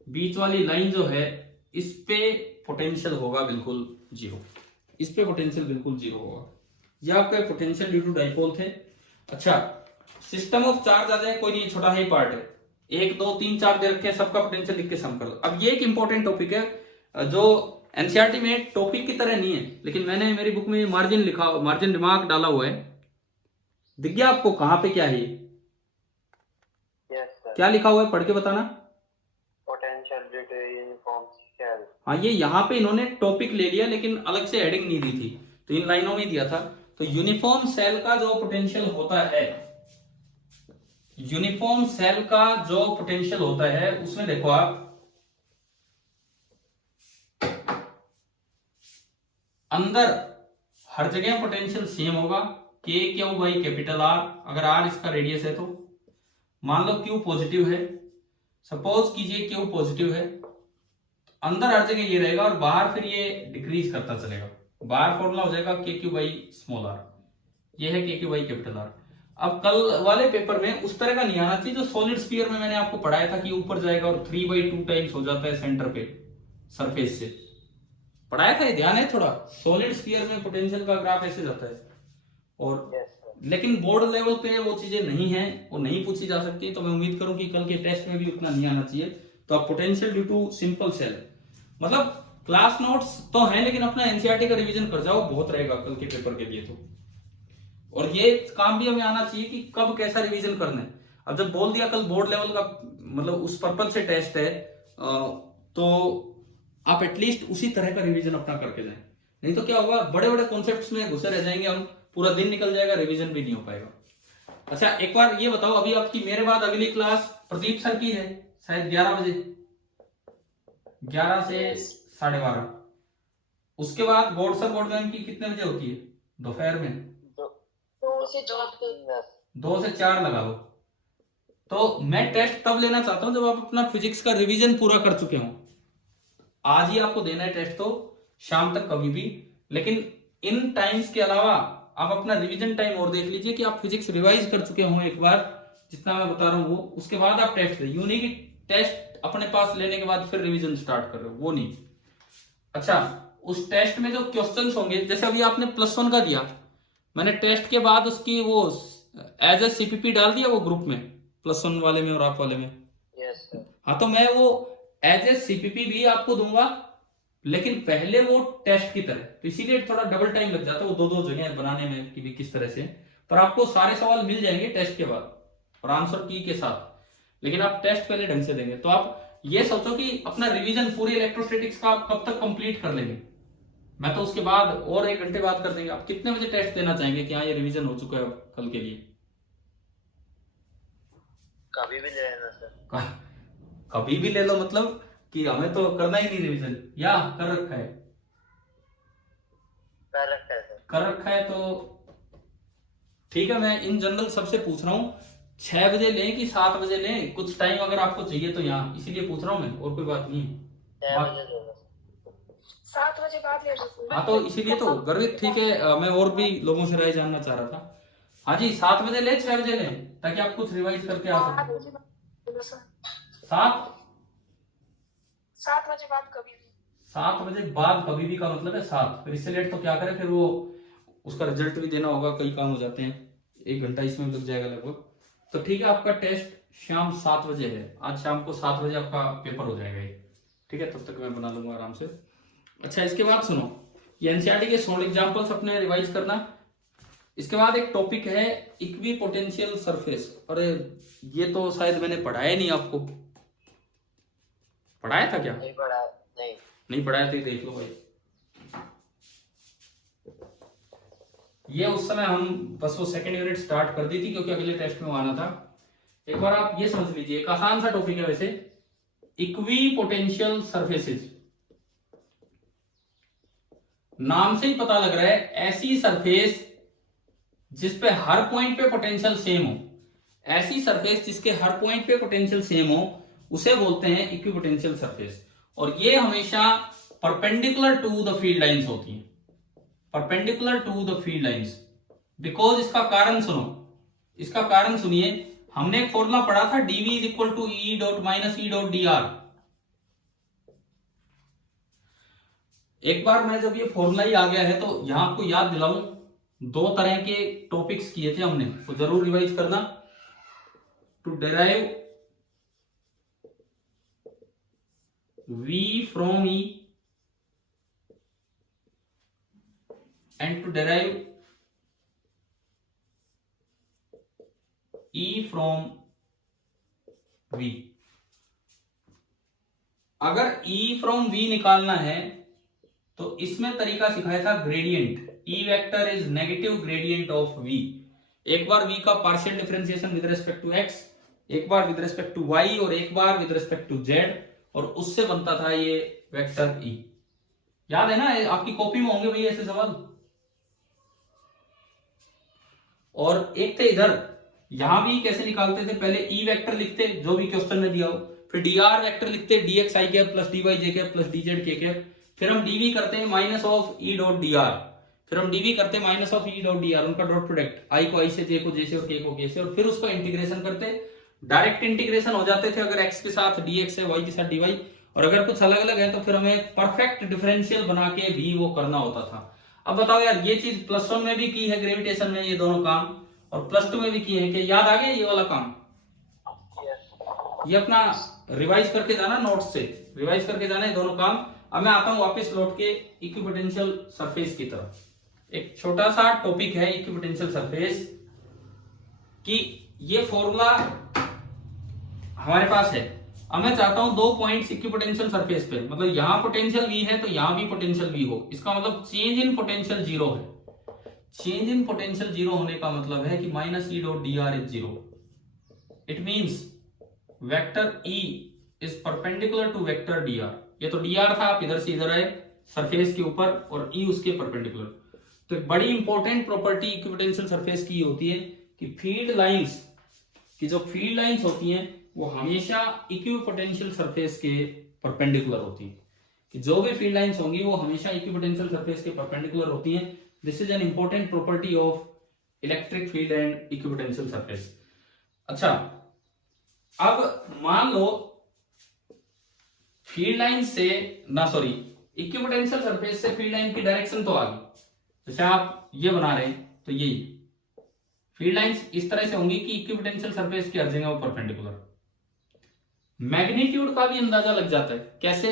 बीच वाली लाइन जो है, इस पे पोटेंशियल होगा बिल्कुल जीरो, इस पे पोटेंशियल बिल्कुल जीरो होगा। ये आपका पोटेंशियल ड्यू टू डाइपोल थे। अच्छा, सिस्टम ऑफ चार्ज आ जाए, कोई नहीं, छोटा ही पार्ट है, 1 2 3 4 दे रखे हैं, सबका पोटेंशियल लिख के सम कर लो। अब ये एक इंपॉर्टेंट टॉपिक है जो एनसीईआरटी में टॉपिक की तरह नहीं है, लेकिन मैंने मेरी बुक में मार्जिन लिखा, मार्जिन रिमार्क डाला हुआ है, दिख गया आपको कहां पे क्या है ये? क्या लिखा हुआ है, पढ़ के बताना। Potential due to uniform shell. हाँ, ये यहाँ पे इन्होंने टॉपिक ले लिया, लेकिन अलग से हेडिंग नहीं दी थी, तो इन लाइनों में दिया था। तो यूनिफॉर्म सेल का जो पोटेंशियल होता है, यूनिफॉर्म सेल का जो पोटेंशियल होता है, उसमें देखो आप, अंदर हर जगह पोटेंशियल सेम होगा, के क्यू बाई कैपिटल आर, अगर आर इसका रेडियस है तो। मान लो क्यू पॉजिटिव है, सपोज कीजिए क्यू पॉजिटिव है, अंदर हर जगह ये रहेगा और बाहर फिर ये डिक्रीज करता चलेगा। बाहर फॉर्मूला हो जाएगा के क्यू बाई स्मॉल आर, ये है के क्यू बाई कैपिटल आर। अब कल वाले पेपर में उस तरह का नहीं आना चाहिए जो सॉलिड स्फीयर में मैंने आपको पढ़ाया था कि ऊपर जाएगा और 3/2 टाइम्स हो जाता है सेंटर पे सरफेस से, पढ़ाया था, ये ध्यान है थोड़ा। सॉलिड स्फीयर में पोटेंशियल का ग्राफ ऐसे जाता है, और लेकिन बोर्ड लेवल पे वो चीजें नहीं है, वो नहीं पूछी जा सकती, तो मैं उम्मीद करूं कि कल के टेस्ट में भी उतना नहीं आना चाहिए। तो आप potential due to simple shell, मतलब क्लास नोट्स तो हैं, लेकिन अपना एनसीईआरटी का रिवीजन कर जाओ, बहुत रहेगा कल के पेपर के लिए तो। और ये काम भी हमें आना चाहिए कि कब कैसा रिवीजन करना है। अब जब बोल दिया कल बोर्ड लेवल का, मतलब उस पर्पज से टेस्ट है, तो आप एटलीस्ट उसी तरह का रिवीजन अपना करके जाएं, नहीं तो क्या होगा, बड़े बड़े कॉन्सेप्ट्स में घुसे रह जाएंगे हम, पूरा दिन निकल जाएगा, रिवीजन भी नहीं हो पाएगा। अच्छा, एक बार ये बताओ, अभी आपकी मेरे बाद अगली क्लास प्रदीप सर की है शायद 11 बजे, 11 से 12:30। उसके बाद गौड सर गौड मैम की कितने बजे होती है, दोपहर में? 2 से 4 लगा लो। तो मैं टेस्ट तब लेना चाहता हूं जब आप अपना फिजिक्स का रिवीजन पूरा कर चुके हो। आज ही आपको देना है टेस्ट, तो शाम तक कभी भी, लेकिन इन टाइम्स के अलावा आप अपना रिवीजन टाइम और देख लीजिए कि आप फिजिक्स रिवाइज कर चुके हो एक बार, जितना मैं बता रहा हूं वो, उसके बाद आप टेस्ट दें। यूं नहीं कि टेस्ट अपने पास लेने के बाद फिर रिवीजन स्टार्ट कर रहे हो, वो नहीं। अच्छा, उस टेस्ट में जो क्वेश्चंस होंगे, जैसे अभी आपने +1 का दिया, मैंने टेस्ट के बाद उसकी वो एज ए सीपीपी डाल दिया वो ग्रुप में, +1 वाले में और आप वाले में। Yes sir. हाँ, तो मैं वो एज ए सीपीपी भी आपको दूंगा, लेकिन पहले वो टेस्ट की तरह, तो इसीलिए थोड़ा डबल टाइम लग जाता है वो दो जगह बनाने में कि भी किस तरह से, पर आपको सारे सवाल मिल जाएंगे टेस्ट के बाद और आंसर की के साथ, लेकिन आप टेस्ट पहले ढंग से देंगे। तो आप ये सोचो कि अपना रिवीजन पूरी इलेक्ट्रोस्टैटिक्स का आप कब तक कंप्लीट कर लेंगे। मैं तो उसके बाद और 1 घंटे बाद कर देंगे। आप कितने बजे टेस्ट देना चाहेंगे कि हाँ ये रिवीजन हो चुका है कल के लिए? कभी भी ले लेना सर। कभी भी ले लो, मतलब कि हमें तो करना ही नहीं रिवीजन, या कर रखा है? कर रखा है सर। कर रखा है तो ठीक है। मैं इन जनरल सबसे पूछ रहा हूँ 6 बजे लें कि 7 बजे लें, कुछ टाइम अगर आपको चाहिए तो, यहाँ इसीलिए पूछ रहा हूँ मैं, और कोई बात नहीं है। 6 बजे ले लो। 7 बजे बाद ले लो। हाँ, तो इसीलिए तो गर्वित, ठीक है। मैं और भी लोगों से राय जानना चाह रहा था। हाँ जी, 7 बजे ले 6 बजे ले, ताकि आप कुछ रिवाइज करके आ सकें। 7 बजे बाद कभी भी। 7 बजे बाद कभी भी का मतलब है 7, फिर इससे लेट तो क्या करें, फिर वो उसका रिजल्ट भी देना होगा, कई काम हो जाते हैं, 1 घंटा इसमें लग जाएगा लगभग। तो ठीक है, आपका टेस्ट शाम 7 बजे है, आज शाम को 7 बजे आपका पेपर हो जाएगा ये, ठीक है। तब तक मैं बना लूंगा आराम से। अच्छा, इसके बाद सुनो, ये एनसीईआरटी के सॉल्व एग्जांपल्स अपने रिवाइज करना। इसके बाद एक टॉपिक है इक्वी पोटेंशियल सरफेस। अरे ये तो शायद मैंने पढ़ाया नहीं आपको, पढ़ाया था क्या? नहीं पढ़ा, नहीं पढ़ाया तो देख लो भाई। ये उस समय हम बस वो सेकंड यूनिट स्टार्ट कर दी थी, क्योंकि अगले टेस्ट में आना था। एक बार आप ये समझ लीजिए, एक आसान सा टॉपिक है वैसे, इक्वी पोटेंशियल सरफेसेस। नाम से ही पता लग रहा है, ऐसी सरफेस जिसपे हर पॉइंट पे पोटेंशियल सेम हो, ऐसी सरफेस जिसके हर पॉइंट पे पोटेंशियल सेम हो, उसे बोलते हैं इक्विपोटेंशियल सरफेस। और ये हमेशा perpendicular to the field lines होती हैं, perpendicular to the field lines. Because इसका कारण सुनो, इसका कारण सुनिए। हमने एक फॉर्मूला पढ़ा था, dv is equal to E dot minus E dot D R. एक बार मैं जब ये फॉर्मूला ही आ गया है तो यहां आपको याद दिलाऊं, दो तरह के टॉपिक्स किए थे हमने, तो जरूर रिवाइज करना। To derive V from E and to derive E from V। अगर E from V निकालना है तो इसमें तरीका सिखाया था gradient. E vector is negative gradient of V। एक बार V का partial differentiation with respect to x, एक बार विद रिस्पेक्ट टू y और एक बार विद रिस्पेक्ट टू z, और उससे बनता था ये वेक्टर E। याद है ना, आपकी कॉपी में होंगे भैया ऐसे सवाल। और एक थे इधर, यहां भी कैसे निकालते थे, पहले E वेक्टर लिखते जो भी क्वेश्चन में दिया हो, फिर dr वेक्टर लिखते dx i cap plus dy j cap plus dz k cap, फिर हम dv करते हैं minus of E dot dr, फिर हम dv करते हैं minus of E dot dr, उनका डॉट प्रोडक्ट i को i से, j को j से और k को k से, और फिर उसका इंटीग्रेशन करते। डायरेक्ट इंटीग्रेशन हो जाते थे अगर x के साथ dx है, y के साथ dy, और अगर कुछ अलग अलग है तो फिर हमें परफेक्ट डिफरेंशियल बना के भी वो करना होता था। अब बताओ यार, ये चीज प्लस 1 में भी की है ग्रेविटेशन में ये दोनों काम, और प्लस 2 में भी की है, कि याद आ गया ये वाला काम? ये अपना रिवाइज करके जाना, नोट्स से रिवाइज करके जाना है दोनों काम। अब मैं आता हूं वापस लौट के इक्विपोटेंशियल सरफेस की तरफ। एक छोटा सा टॉपिक है इक्विपोटेंशियल सरफेस की, ये फॉर्मूला हमारे पास है। अब मैं चाहता हूं दो पॉइंट्स इक्विपोटेंशियल सरफेस पे, मतलब यहां पोटेंशियल V है तो यहां भी पोटेंशियल V हो, इसका मतलब चेंज इन पोटेंशियल जीरो है। चेंज इन पोटेंशियल जीरो होने का मतलब है कि minus E dot dr is जीरो। It means vector E is perpendicular to vector dr। ये तो dr था, आप इधर से इधर आए सरफेस के ऊपर, और E उसके परपेंडिकुलर। तो एक बड़ी इंपॉर्टेंट प्रॉपर्टी इक्विपोटेंशियल सरफेस की होती है कि फील्ड लाइंस की, जो फील्ड लाइंस होती हैं वो हमेशा इक्विपोटेंशियल सरफेस के परपेंडिकुलर होती है, कि जो भी फील्ड लाइंस होंगी वो हमेशा इक्विपोटेंशियल सरफेस के परपेंडिकुलर होती हैं। This is an important property of electric field and equipotential surface. अच्छा, अब मान लो फील्ड लाइन से इक्विपोटेंशियल सरफेस से फील्ड लाइन की डायरेक्शन तो आ गई, जैसे आप ये बना रहे हैं तो यही फील्ड लाइंस इस तरह से होंगी कि इक्विपोटेंशियल सरफेस की हर जगह वो परपेंडिकुलर। मैग्नीट्यूड का भी अंदाजा लग जाता है, कैसे?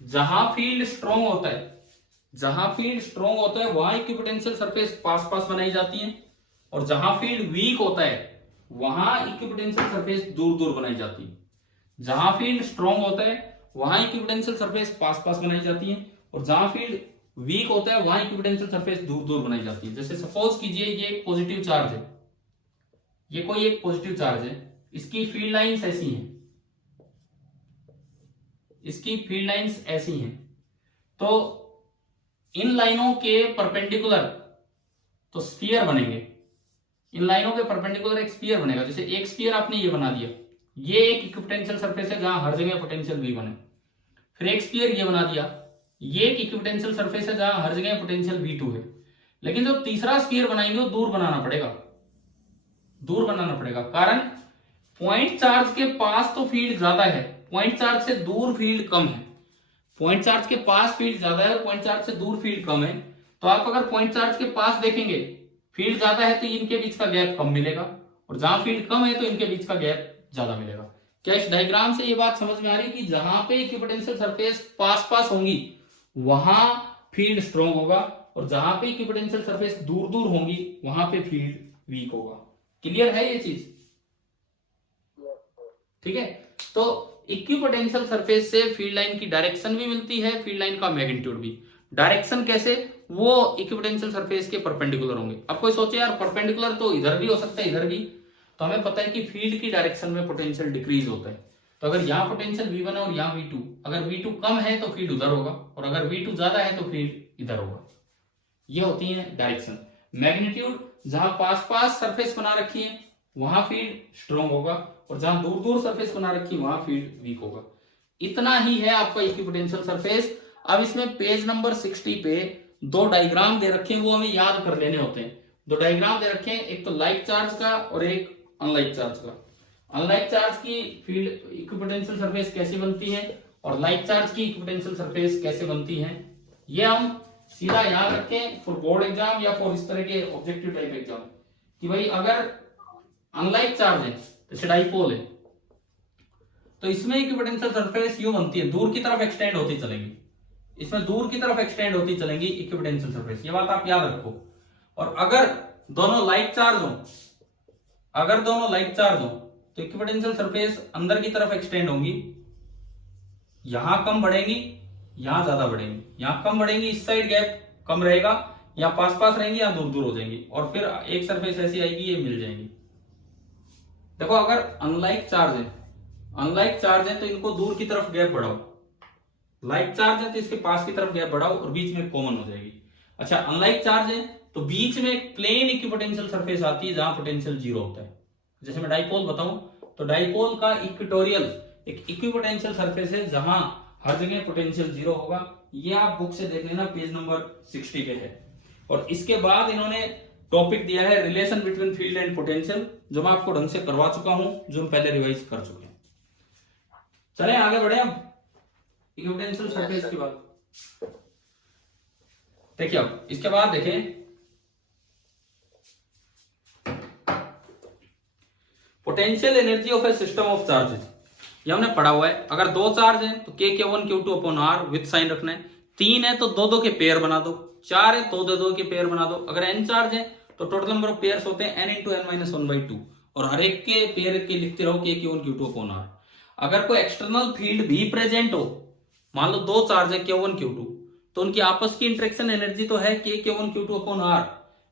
जहां फील्ड स्ट्रॉन्ग होता है, जहां फील्ड स्ट्रॉन्ग होता है वहां इक्विपोटेंशियल सरफेस पास पास बनाई जाती है, और जहां फील्ड वीक होता है वहां इक्विपोटेंशियल सरफेस दूर दूर बनाई जाती है। जहां फील्ड स्ट्रॉन्ग होता है वहां इक्विपोटेंशियल सरफेस पास पास बनाई जाती है, और जहां फील्ड वीक होता है वहां इक्विपोटेंशियल सरफेस दूर दूर बनाई जाती है। जैसे सपोज कीजिए ये एक पॉजिटिव चार्ज है, ये कोई एक पॉजिटिव चार्ज है, इसकी फील्ड लाइंस ऐसी हैं, इसकी फील्ड लाइंस ऐसी हैं, तो इन लाइनों के परपेंडिकुलर तो स्फीयर बनेंगे, इन लाइनों के परपेंडिकुलर एक स्फीयर बनेगा। जैसे एक स्फीयर आपने ये बना दिया, ये एक इक्विपोटेंशियल सरफेस है जहां हर जगह पोटेंशियल V बने। फिर एक स्फीयर ये बना दिया, ये एक इक्विपोटेंशियल सरफेस है जहां हर जगह पोटेंशियल V2 है। लेकिन जो तीसरा स्फीयर बनाएंगे वो दूर बनाना पड़ेगा, दूर बनाना पड़ेगा, कारण पॉइंट चार्ज के पास तो फील्ड ज्यादा है, पॉइंट चार्ज से दूर फील्ड कम है। पॉइंट चार्ज के पास फील्ड ज्यादा है और पॉइंट चार्ज से दूर फील्ड कम है। तो आप अगर पॉइंट चार्ज के पास देखेंगे फील्ड ज्यादा है तो इनके बीच का गैप कम मिलेगा, और जहां फील्ड कम है तो इनके बीच का गैप ज्यादा मिलेगा। क्या इस डायग्राम से ये बात समझ में आ रही है कि जहां पे इक्विपोटेंशियल सरफेस पास पास होंगी वहां फील्ड स्ट्रॉन्ग होगा, और जहां पे इक्विपोटेंशियल सरफेस दूर दूर होंगी वहां पे फील्ड वीक होगा। क्लियर है ये चीज? ठीक है, तो इक्विपोटेंशियल सरफेस से फील्ड लाइन की डायरेक्शन भी मिलती है, फील्ड लाइन का मैग्नीट्यूड भी। डायरेक्शन कैसे? वो इक्विपोटेंशियल सरफेस के परपेंडिकुलर होंगे। अब कोई सोचे यार परपेंडिकुलर तो इधर भी हो सकता है इधर भी, तो हमें पता है कि फील्ड की डायरेक्शन में पोटेंशियल डिक्रीज होता है। तो अगर यहाँ पोटेंशियल V1 है और यहाँ V2, अगर V2 कम है तो फील्ड उधर होगा, और अगर V2 ज्यादा है तो फील्ड इधर होगा। ये होती है डायरेक्शन। मैग्नीट्यूड, जहां पास पास सरफेस बना रखी है वहां फील्ड स्ट्रॉन्ग होगा, और जहां दूर दूर सरफेस बना रखी है वहां फील्ड वीक होगा। इतना ही है आपका इक्विपोटेंशियल सरफेस। अब इसमें पेज नंबर 60 पे दो डायग्राम दे रखे हैं, वो हमें याद कर लेने होते हैं। दो डायग्राम दे रखे हैं, एक तो लाइक चार्ज का और एक अनलाइक चार्ज का। अनलाइक चार्ज की फील्ड इक्विपोटेंशियल सरफेस कैसे बनती है और लाइक चार्ज की इक्विपोटेंशियल सरफेस कैसे बनती है, ये हम सीधा याद रखें फॉर बोर्ड एग्जाम या फॉर इस तरह के ऑब्जेक्टिव टाइप एग्जाम कि भाई अगर अनलाइक चार्ज है जैसे डाइपोल है तो इसमें इक्विपोटेंशियल सरफेस यूं बनती है, दूर की तरफ एक्सटेंड होती चलेंगी, इसमें दूर की तरफ एक्सटेंड होती चलेंगी इक्विपोटेंशियल सरफेस, ये बात आप याद रखो। और अगर दोनों लाइक चार्ज हो, अगर दोनों लाइक चार्ज हो तो इक्विपोटेंशियल सरफेस अंदर की तरफ एक्सटेंड होंगी, यहां कम बढ़ेंगी यहां ज्यादा बढ़ेंगी, यहां कम बढ़ेंगी इस साइड गैप कम रहेगा, या पास पास रहेंगी या दूर दूर हो जाएंगी, और फिर एक सरफेस ऐसी आएगी ये मिल जाएंगी। देखो अगर अनलाइक चार्ज है, अनलाइक चार्ज है तो इनको दूर की तरफ गैप बढ़ाओ, लाइक चार्ज है तो इसके पास की तरफ गैप बढ़ाओ और बीच में कॉमन हो जाएगी। अच्छा अनलाइक चार्ज है तो बीच में एक प्लेन इक्विपोटेंशियल सरफेस आती है जहां पोटेंशियल जीरो होता है। जैसे मैं डाइपोल बताऊं तो डाइपोल का इक्वेटोरियल एक इक्विपोटेंशियल सरफेस है जहां हर जगह पोटेंशियल जीरो होगा। ये आप बुक से देख लेना, पेज नंबर 60 पे है। और इसके बाद इन्होंने टॉपिक दिया है relation between field and potential, जो मैं आपको ढंग से करवा चुका हूं, जो हम पहले रिवाइज कर चुके हैं। चले आगे बढ़े हम इक्विपोटेंशियल सरफेस की बात। देखिए अब इसके बाद देखें potential energy of A system of charges. ये हमने पढ़ा हुआ है, अगर दो चार्ज है तो K1 Q2 upon R with sign रखना है, 3 है तो दो दो के पेयर बना दो, 4 है तो दो दो के पेयर बना दो, अगर n चार्ज है तो टोटल नंबर ऑफ पेयर्स होते हैं n इंटू n माइनस 1/2 और हर एक के पेयर के लिखते रहो K1 Q2 अपॉन R। अगर कोई एक्सटर्नल फील्ड भी प्रेजेंट हो, मान लो दो चार्ज है K1 Q2, तो उनकी आपस की इंटरेक्शन एनर्जी तो है K1 Q2 अपॉन R,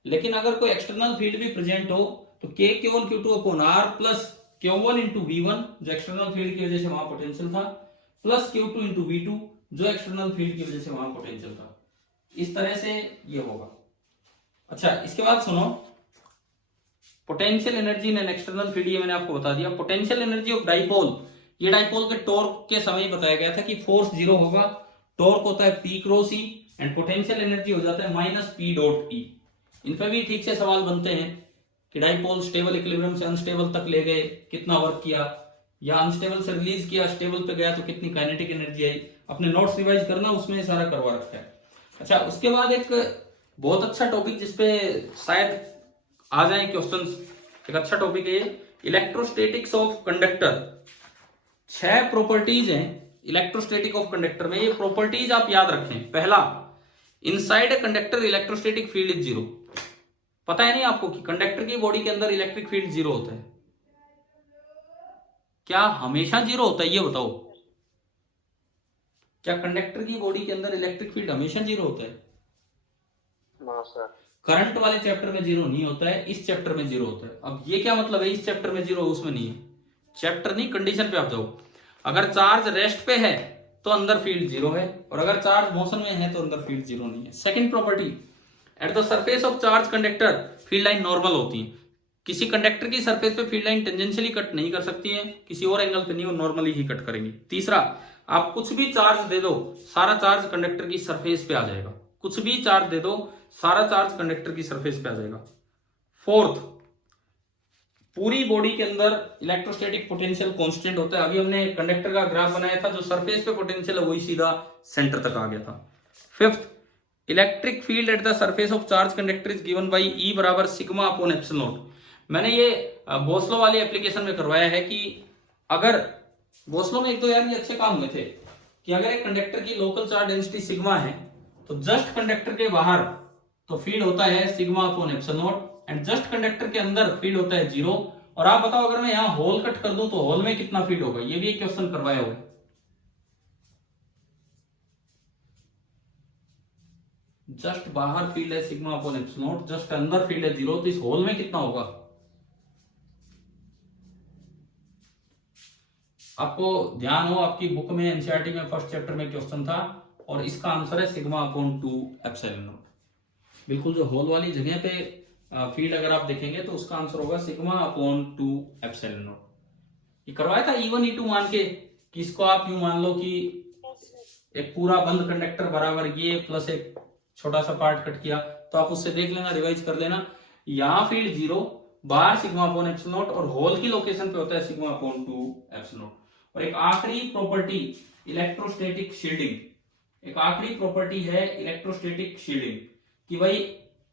लेकिन अगर कोई एक्सटर्नल फील्ड भी प्रेजेंट हो तो K1 Q2 upon R plus Q1 into V1 जो एक्सटर्नल फील्ड की वजह से वहां पोटेंशियल था, प्लस Q2 इंटू V2 जो एक्सटर्नल फील्ड की वजह से वहां पोटेंशियल था। इस तरह से ये होगा। अच्छा इसके बाद सुनो potential energy in an external field, ये मैंने आपको बता दिया। पोटेंशियल एनर्जी ऑफ डाइपोल, ये डाइपोल के टॉर्क के समय बताया गया था कि फोर्स जीरो होगा, टॉर्क होता है P cross E and potential energy हो जाता है माइनस P डॉट E। इन पे भी ठीक से सवाल बनते हैं कि डाइपोल स्टेबल इक्विलिब्रियम से अनस्टेबल तक ले गए, कितना वर्क किया, या अनस्टेबल से रिलीज किया, स्टेबल पे गया तो कितनी काइनेटिक एनर्जी आई। अपने नोट्स रिवाइज करना, उसमें सारा करवा रखा है। अच्छा उसके बाद एक बहुत अच्छा टॉपिक जिसपे शायद आ जाए क्वेश्चंस, एक अच्छा टॉपिक है इलेक्ट्रोस्टैटिक्स ऑफ कंडक्टर। 6 प्रॉपर्टीज हैं इलेक्ट्रोस्टैटिक ऑफ कंडक्टर में, ये प्रॉपर्टीज आप याद रखें। पहला, inside a conductor electrostatic field is zero. पता है नहीं आपको कि कंडक्टर की बॉडी के अंदर इलेक्ट्रिक फील्ड जीरो होता है? क्या हमेशा जीरो होता है ये बताओ? क्या कंडक्टर की बॉडी के अंदर इलेक्ट्रिक फील्ड हमेशा जीरो होता है? No sir. करंट वाले चैप्टर में जीरो नहीं होता है, इस चैप्टर में जीरो होता है। अब ये क्या मतलब है, इस चैप्टर में जीरो उसमें नहीं है? चैप्टर नहीं, कंडीशन पे आप जाओ। अगर चार्ज रेस्ट पे है तो अंदर फील्ड जीरो है, और अगर चार्ज मोशन में है तो अंदर फील्ड जीरो नहीं है। Second property, at the surface of charge conductor field line normal होती है। किसी कंडक्टर की सरफेस पे फील्ड लाइन टेंजेंशियली कट नहीं कर सकती है, किसी और एंगल पे नहीं, वो नॉर्मली ही कट करेंगी। तीसरा, आप कुछ भी चार्ज दे दो, सारा चार्ज कंडक्टर की सरफेस पे आ जाएगा। कुछ भी चार्ज दे दो, सारा चार्ज कंडक्टर की सरफेस पे आ जाएगा। फोर्थ, पूरी बॉडी के अंदर इलेक्ट्रोस्टैटिक पोटेंशियल कांस्टेंट होता है। अभी हमने कंडक्टर का ग्राफ बनाया था, जो सरफेस पे पोटेंशियल है वही सीधा सेंटर तक आ गया था। Fifth, electric field at the surface of charge conductor is given by E बराबर सिग्मा अपॉन एप्सिलॉन नॉट। मैंने ये बोस्लो वाली एप्लीकेशन में करवाया है कि अगर बोस्लो में एक तो यार ये अच्छे काम हुए थे कि अगर एक कंडक्टर की लोकल चार्ज डेंसिटी सिग्मा है तो जस्ट कंडक्टर के बाहर तो फील्ड होता है sigma upon epsilon not, and just conductor के अंदर फील्ड होता है जीरो। और आप बताओ अगर मैं यहाँ होल कट कर दूं तो होल में कितना फील्ड होगा? ये भी एक क्वेश्चन करवाया हुआ है। जस्ट बाहर फील्ड है sigma upon epsilon not, just अंदर फील्ड है जीरो, तो इस होल में कितना होगा? आपको ध्यान हो, आपकी बुक में एनसीईआरटी में फर्स्ट चैप्टर में क्वेश्चन था, और इसका आंसर है सिग्मा अपॉन 2 एप्सिलॉन नॉट। बिल्कुल जो होल वाली जगह पे फील्ड अगर आप देखेंगे तो उसका आंसर होगा सिग्मा अपॉन 2 एप्सिलॉन नॉट। ये करवाया था E1 E2 मान के कि इसको आप यूं मान लो कि एक पूरा बंद कंडक्टर बराबर ये प्लस एक छोटा सा पार्ट कट किया, तो आप उससे देख लेना, रिवाइज कर लेना। यहाँ फील्ड जीरो, बाहर सिग्मा अपॉन एप्सिलॉन नॉट, और होल की लोकेशन पे होता है सिग्मा अपॉन 2 एप्सिलॉन नॉट। और एक आखिरी प्रॉपर्टी इलेक्ट्रोस्टैटिक शील्डिंग। एक आखिरी प्रॉपर्टी है इलेक्ट्रोस्टैटिक शील्डिंग, कि भाई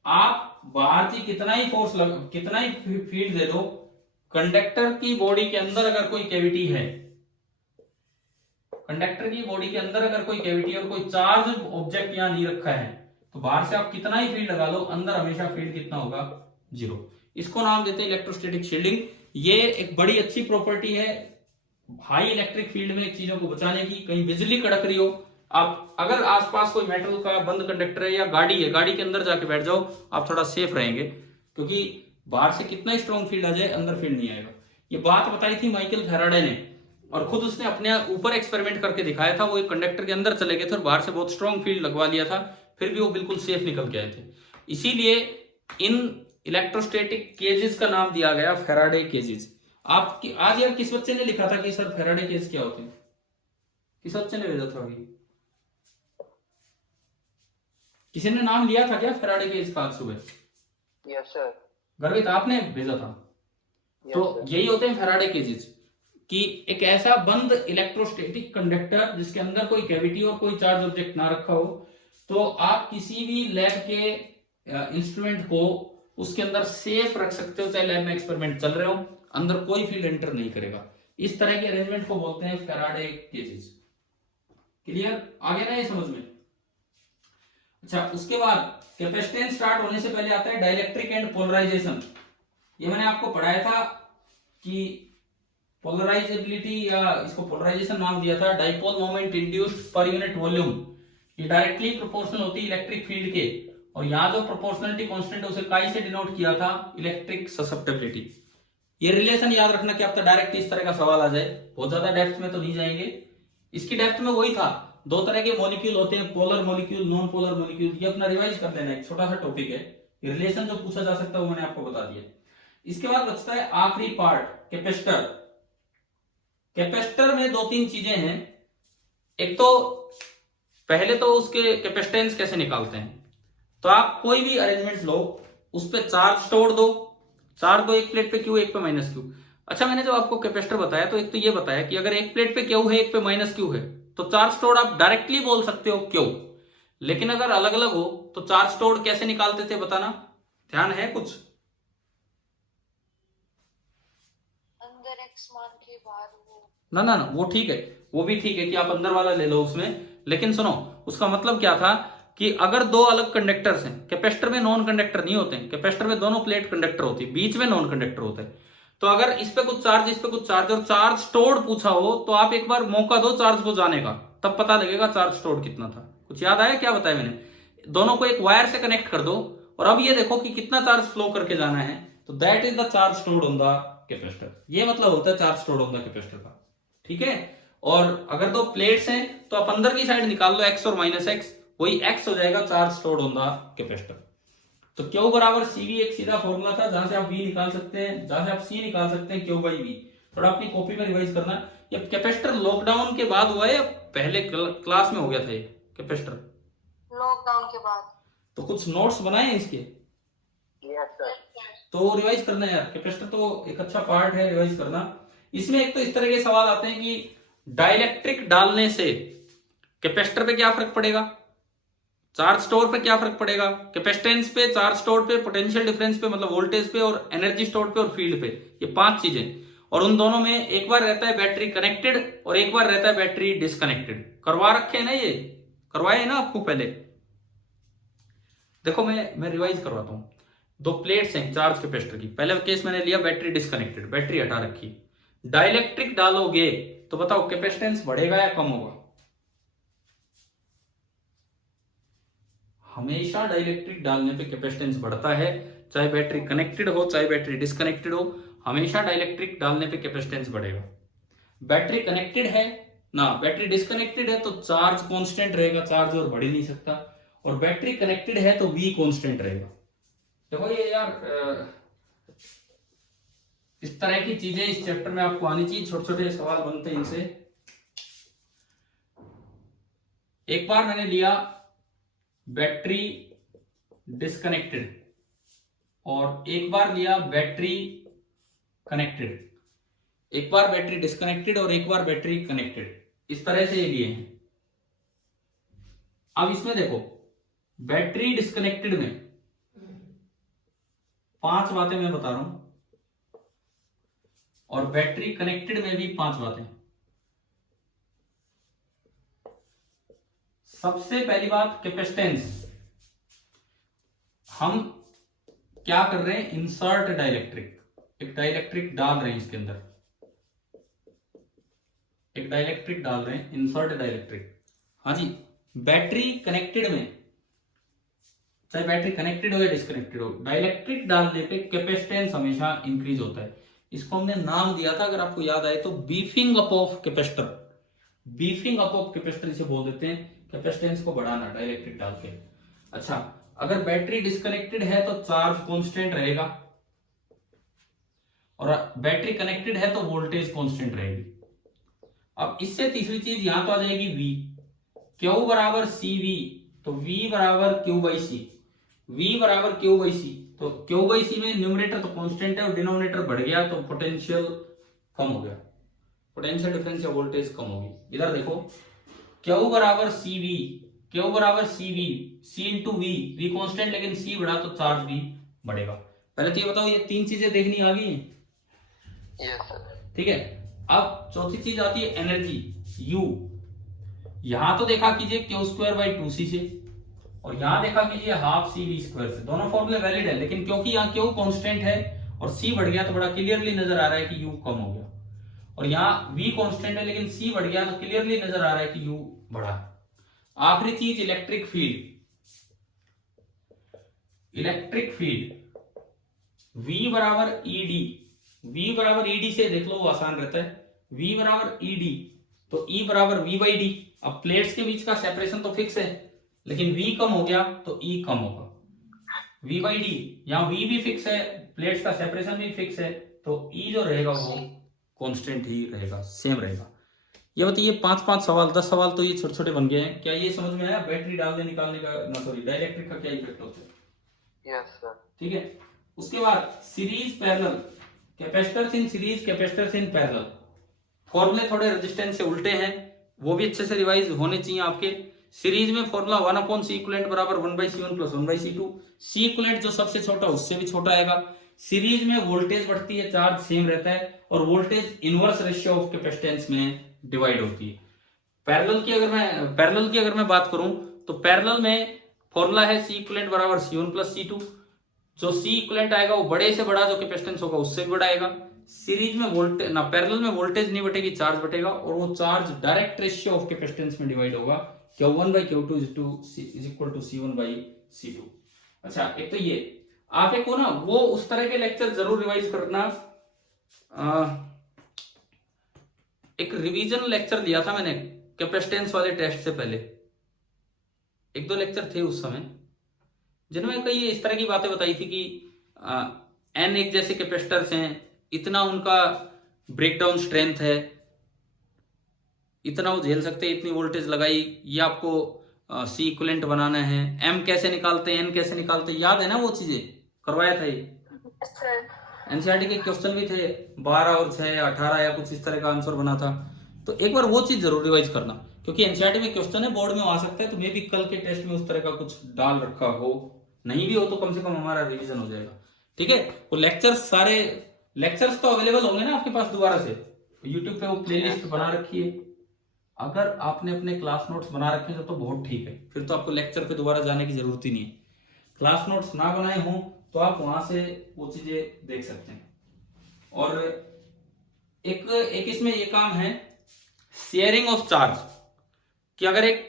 आप बाहर से कितना ही फोर्स कितना ही फील्ड दे दो, कंडक्टर की बॉडी के अंदर अगर कोई कैविटी है, कंडक्टर की बॉडी के अंदर अगर कोई कैविटी और कोई चार्ज ऑब्जेक्ट यहां नहीं रखा है, तो बाहर से आप कितना ही फील्ड लगा लो, अंदर हमेशा फील्ड कितना होगा, 0। इसको नाम देते हैं इलेक्ट्रोस्टैटिक शील्डिंग। ये एक बड़ी अच्छी प्रॉपर्टी है हाई इलेक्ट्रिक फील्ड में चीजों को बचाने की। कहीं बिजली कड़क रही हो, आप अगर आसपास कोई मेटल का बंद कंडक्टर है या गाड़ी है, गाड़ी के अंदर जाके बैठ जाओ, आप थोड़ा सेफ रहेंगे, क्योंकि बाहर से कितना स्ट्रॉन्ग फील्ड आ जाए अंदर फील्ड नहीं आएगा। ये बात बताई थी माइकल फैराडे ने, और खुद उसने अपने ऊपर एक्सपेरिमेंट करके दिखाया था। वो एक कंडक्टर के अंदर चले गए थे और बाहर से बहुत स्ट्रॉन्ग फील्ड लगवा लिया था, फिर भी वो बिल्कुल सेफ निकल के आए थे। इसीलिए इन इलेक्ट्रोस्टैटिक केजेस का नाम दिया गया फैराडे केजेस। आपकी आज यार किस बच्चे ने लिखा था कि सर फैराडे केज क्या होते हैं? किस बच्चे ने भेजा था अभी? किसी ने नाम लिया था क्या फैराडे केज का आज सुबह? Yes sir. गर्वित आपने भेजा था? तो यही होते हैं फैराडे केजेस, कि एक ऐसा बंद इलेक्ट्रोस्टैटिक कंडक्टर जिसके अंदर कोई कैविटी और कोई चार्ज ऑब्जेक्ट ना रखा हो, तो आप किसी भी लैब के इंस्ट्रूमेंट को उसके अंदर सेफ रख सकते हो, चाहे लैब में एक्सपेरिमेंट चल रहे हो, अंदर कोई फील्ड एंटर नहीं करेगा। इस तरह के अरेंजमेंट को बोलते हैं फैराडे केजेस। क्लियर? आगे ना ये समझ में? अच्छा, उसके बाद कैपेसिटेंस स्टार्ट होने से पहले आता है डाइलेक्ट्रिक एंड पोलराइजेशन। ये मैंने आपको पढ़ाया था कि पोलराइजेबिलिटी, या इसको पोलराइजेशन नाम दिया था, dipole moment induced per unit volume. ये डायरेक्टली प्रोपोर्शनल होती है इलेक्ट्रिक फील्ड के, और यहां जो प्रोपोर्शनलिटी कांस्टेंट है उसे काई से डिनोट किया था, इलेक्ट्रिक ससेप्टिबिलिटी। ये रिलेशन याद रखना कि आपका डायरेक्ट इस तरह का सवाल आ जाए, बहुत ज्यादा डेप्थ में तो नहीं जाएंगे। इसकी डेप्थ में वही था, दो तरह के मॉलिक्यूल होते हैं, polar molecule, non polar molecule. ये अपना रिवाइज कर लेना, एक छोटा सा टॉपिक है, रिलेशन जो पूछा जा सकता है वो मैंने आपको बता दिया। इसके बाद बचता है आखिरी पार्ट, कैपेसिटर। कैपेसिटर में दो तीन चीजें हैं। एक तो पहले तो उसके कैपेसिटेंस कैसे निकालते हैं, तो आप कोई भी अरेंजमेंट लो, उस पर चार्ज तोड़ दो, चार्ज दो, एक प्लेट पे क्यू, एक पे माइनस क्यू। अच्छा, मैंने जो आपको कैपेसिटर बताया, तो एक तो ये बताया कि अगर एक प्लेट पे क्यू है, एक पे माइनस क्यू है, तो चार्ज तोड़ आप डायरेक्टली बोल सकते हो क्यू। लेकिन अगर अलग अलग हो तो चार्ज तोड़ कैसे निकालते थे बताना, ध्यान है कुछ? अंदर एक्स मान के बाहर वो ना, वो ठीक है, वो भी ठीक है कि आप अंदर वाला ले लो उसमें, लेकिन सुनो, उसका मतलब क्या था कि अगर दो अलग कंडक्टर्स हैं, कैपेसिटर में नॉन कंडक्टर नहीं होते हैं, कैपेसिटर में दोनों प्लेट कंडक्टर होती है, बीच में नॉन कंडक्टर होता है। तो अगर इस पे कुछ चार्ज, इस पे कुछ चार्ज, और चार्ज स्टोर्ड पूछा हो, तो आप एक बार मौका दो चार्ज को जाने का, तब पता लगेगा चार्ज स्टोर्ड कितना था। कुछ याद आया क्या बताया मैंने? दोनों को एक वायर से कनेक्ट कर दो, और अब ये देखो कि कितना चार्ज फ्लो करके जाना है, तो that is the charge stored on the capacitor. ये मतलब होता है charge stored on the capacitor का, ठीक है। और अगर दो प्लेट्स हैं तो आप अंदर की साइड निकाल लो एक्स और माइनस एक्स, वही एक्स हो जाएगा charge stored on the capacitor. तो क्यू बराबर सीवी एक सीधा फॉर्मूला था, जहां से आप वी निकाल सकते हैं, जहां से आप सी निकाल सकते हैं, क्यू बाई वी। थोड़ा अपनी कॉपी में रिवाइज करना। ये कैपेसिटर लॉकडाउन के बाद हुआ है या पहले क्लास में हो गया था ये कैपेसिटर? लॉकडाउन के बाद। तो कुछ नोट्स बनाए हैं इसके? Yes sir. तो रिवाइज करना यार, कैपेसिटर तो एक अच्छा पार्ट है, रिवाइज करना। इसमें एक तो इस तरह के सवाल आते हैं कि डाइलेक्ट्रिक डालने से कैपेसिटर पे क्या फर्क पड़ेगा, चार्ज स्टोर पे क्या फर्क पड़ेगा, कैपेसिटेंस पे, चार्ज स्टोर पे, पोटेंशियल डिफरेंस पे मतलब वोल्टेज पे, और एनर्जी स्टोर पे और फील्ड पे, ये 5 चीजें। और उन दोनों में एक बार रहता है बैटरी कनेक्टेड और एक बार रहता है बैटरी डिसकनेक्टेड। करवा रखे हैं ना, ये करवाए ना आपको पहले? देखो मैं रिवाइज करवाता हूं। दो प्लेट्स हैं चार्ज कैपेसिटर की, पहले केस मैंने लिया बैटरी डिसकनेक्टेड, बैटरी हटा रखी। डाइलेक्ट्रिक डालोगे तो बताओ कैपेसिटेंस बढ़ेगा या कम होगा? हमेशा डाइलेक्ट्रिक डालने पे कैपेसिटेंस बढ़ता है, चाहे बैटरी कनेक्टेड हो चाहे बैटरी डिसकनेक्टेड हो, हमेशा डाइलेक्ट्रिक डालने पे कैपेसिटेंस बढ़ेगा। बैटरी कनेक्टेड है ना, बैटरी डिसकनेक्टेड है तो चार्ज कांस्टेंट रहेगा, चार्ज और बढ़ ही नहीं सकता, और बैटरी कनेक्टेड है तो वी कांस्टेंट रहेगा। देखो ये यार इस तरह की चीजें इस चैप्टर में आपको आनी चाहिए, छोटे छोटे सवाल बनते हैं इनसे। एक बार मैंने लिया बैटरी डिसकनेक्टेड और एक बार लिया बैटरी कनेक्टेड, एक बार बैटरी डिसकनेक्टेड और एक बार बैटरी कनेक्टेड, इस तरह से ये लिए हैं। अब इसमें देखो, बैटरी डिस्कनेक्टेड में 5 बातें मैं बता रहा हूं, और बैटरी कनेक्टेड में भी 5 बातें। सबसे पहली बात कैपेसिटेंस। हम क्या कर रहे हैं, इंसर्ट डाइलेक्ट्रिक, एक डाइलेक्ट्रिक डाल रहे हैं इसके अंदर, एक डाइलेक्ट्रिक डाल रहे हैं, इंसर्ट डाइलेक्ट्रिक। हाँ जी, बैटरी कनेक्टेड में, चाहे बैटरी कनेक्टेड हो या डिस्कनेक्टेड हो, डाइलेक्ट्रिक डालने पे कैपेसिटेंस हमेशा इंक्रीज होता है। इसको हमने नाम दिया था, अगर आपको याद आए तो, beefing up of capacitor. Beefing up of capacitor इसे बोल देते हैं, कैपेसिटेंस को बढ़ाना डाइलेक्ट्रिक डाल के। अच्छा, अगर बैटरी डिस्कनेक्टेड है तो चार्ज कांस्टेंट रहेगा, और बैटरी कनेक्टेड है तो वोल्टेज कांस्टेंट रहेगी। अब इससे तीसरी चीज यहां तो आ जाएगी V, Q बराबर CV, तो V बराबर Q बाई सी, V बराबर Q बाई सी। तो Q बाई सी में न्यूमरेटर तो कांस्टेंट है और डिनोमिनेटर बढ़ गया तो पोटेंशियल कम हो गया, पोटेंशियल डिफरेंस या वोल्टेज कम होगी। इधर देखो, Q बराबर CV, Q बराबर CV, C into V constant लेकिन C बढ़ा तो चार्ज भी बढ़ेगा। पहले तो ये बताओ, ये 3 चीजें देखनी आ गई हैं? Yes sir. ठीक है। अब चौथी चीज आती है एनर्जी, U। यहां तो देखा कीजिए Q स्क्वायर बाई 2C से, और यहां देखा कीजिए हाफ CV स्क्वायर से। दोनों फॉर्मूले वैलिड है, लेकिन क्योंकि यहाँ Q कांस्टेंट है और C बढ़ गया तो बड़ा क्लियरली नजर आ रहा है कि U कम हो गया, और यहाँ V कांस्टेंट है लेकिन C बढ़ गया तो क्लियरली नजर आ रहा है कि U बढ़ा। आखिरी चीज electric field. Electric field V बराबर ED, V बराबर ED से देख लो, वो आसान रहता है। V बराबर ED तो E बराबर V बाई डी। अब प्लेट्स के बीच का सेपरेशन तो फिक्स है, लेकिन V कम हो गया तो E कम होगा, V बाई डी। यहाँ V भी फिक्स है, प्लेट्स का सेपरेशन भी फिक्स है, तो E जो रहेगा वो कांस्टेंट ही रहेगा, सेम रहेगा। ये बताइए 5-5 सवाल, 10 सवाल तो ये छोटे छोटे बन गए हैं। क्या ये समझ में आया बैटरी डालने निकालने का, ना सॉरी डाइलेक्ट्रिक का क्या इफेक्ट होता है? Yes sir. ठीक है। उसके बाद series parallel, capacitors in series, capacitors in parallel. फॉर्मूले थोड़े रेजिस्टेंस से उल्टे हैं, वो भी अच्छे से रिवाइज होने चाहिए आपके। सीरीज में फॉर्मूला 1/C इक्विवेलेंट बराबर 1/C1 plus 1/C2। C equivalent जो सबसे छोटा उससे भी छोटा आएगा। सीरीज में वोल्टेज बढ़ती है, चार्ज सेम रहता है, और voltage inverse ratio of capacitance में डिवाइड होती है। पैरेलल की अगर मैं बात करूं तो पैरेलल में फॉर्मूला है C इक्विवेलेंट बराबर C1 प्लस C2। जो C इक्विवेलेंट आएगा वो बड़े से बड़ा जो कैपेसिटेंस होगा उससे भी बड़ा आएगा। सीरीज में वोल्टेज ना, पैरेलल में वोल्टेज नहीं बटेगी, चार्ज बटेगा, और वो charge direct ratio of capacitance में डिवाइड होगा। Q1 by Q2 is equal to C1 by C2। अच्छा, एक तो ये आप एक को ना वो उस तरह के लेक्चर जरूर रिवाइज करना। एक रिवीजन लेक्चर दिया था मैंने कैपेसिटेंस वाले टेस्ट से पहले, 1-2 लेक्चर थे उस समय, जिनमें कई इस तरह की बातें बताई थी कि N एक जैसे कैपेसिटर्स हैं, इतना उनका ब्रेकडाउन स्ट्रेंथ है, इतना वो झेल सकते हैं, इतनी वोल्टेज लगाई, ये आपको C इक्विवेलेंट बनाना है। M कैसे निकालते हैं, N कैसे निकालते हैं, याद है ना वो चीजें, करवाया था ये। एनसीईआरटी के क्वेश्चन भी थे, 12 और 6 या 18 या कुछ इस तरह का आंसर बना था। तो एक बार वो चीज जरूर रिवाइज करना, क्योंकि एनसीईआरटी में क्वेश्चन है, बोर्ड में आ सकता है, तो मे भी कल के टेस्ट में उस तरह का कुछ डाल रखा हो, नहीं भी हो तो कम से कम हमारा रिवीजन हो जाएगा। ठीक है। वो लेक्चर्स, सारे लेक्चर्स तो अवेलेबल होंगे ना आपके पास दोबारा से, यूट्यूब पे वो प्लेलिस्ट बना रखी है। अगर आपने अपने क्लास नोट्स बना रखे हैं तो बहुत ठीक है, फिर तो आपको लेक्चर पे दोबारा जाने की जरूरत ही नहीं है। क्लास नोट्स ना बनाए हों तो आप वहां से वो चीजें देख सकते हैं। और एक इसमें ये काम है शेयरिंग ऑफ चार्ज, कि अगर एक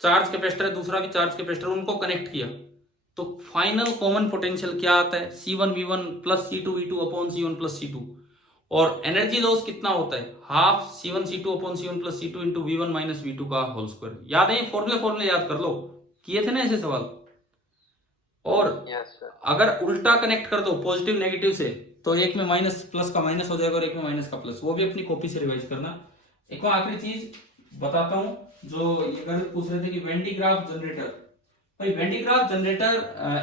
चार्ज कैपेसिटर है, दूसरा भी चार्ज कैपेसिटर, उनको कनेक्ट किया तो फाइनल कॉमन पोटेंशियल क्या आता है, C1V1 plus C2V2 upon C1 plus C2। और एनर्जी लॉस कितना होता है, half C1C2 upon C1 plus C2 into V1 minus V2 का होल स्क्वायर। याद है, फॉर्मूले याद कर लो, किए थे ना ऐसे सवाल। और अगर उल्टा कनेक्ट कर दो पॉजिटिव नेगेटिव से, तो एक में माइनस प्लस का माइनस हो जाएगा और एक में माइनस का प्लस, वो भी अपनी कॉपी से रिवाइज करना। एक और आखिरी चीज बताता हूं, जो ये पूछ रहे थे कि वेन डी ग्राफ जनरेटर। भाई Van de Graaff generator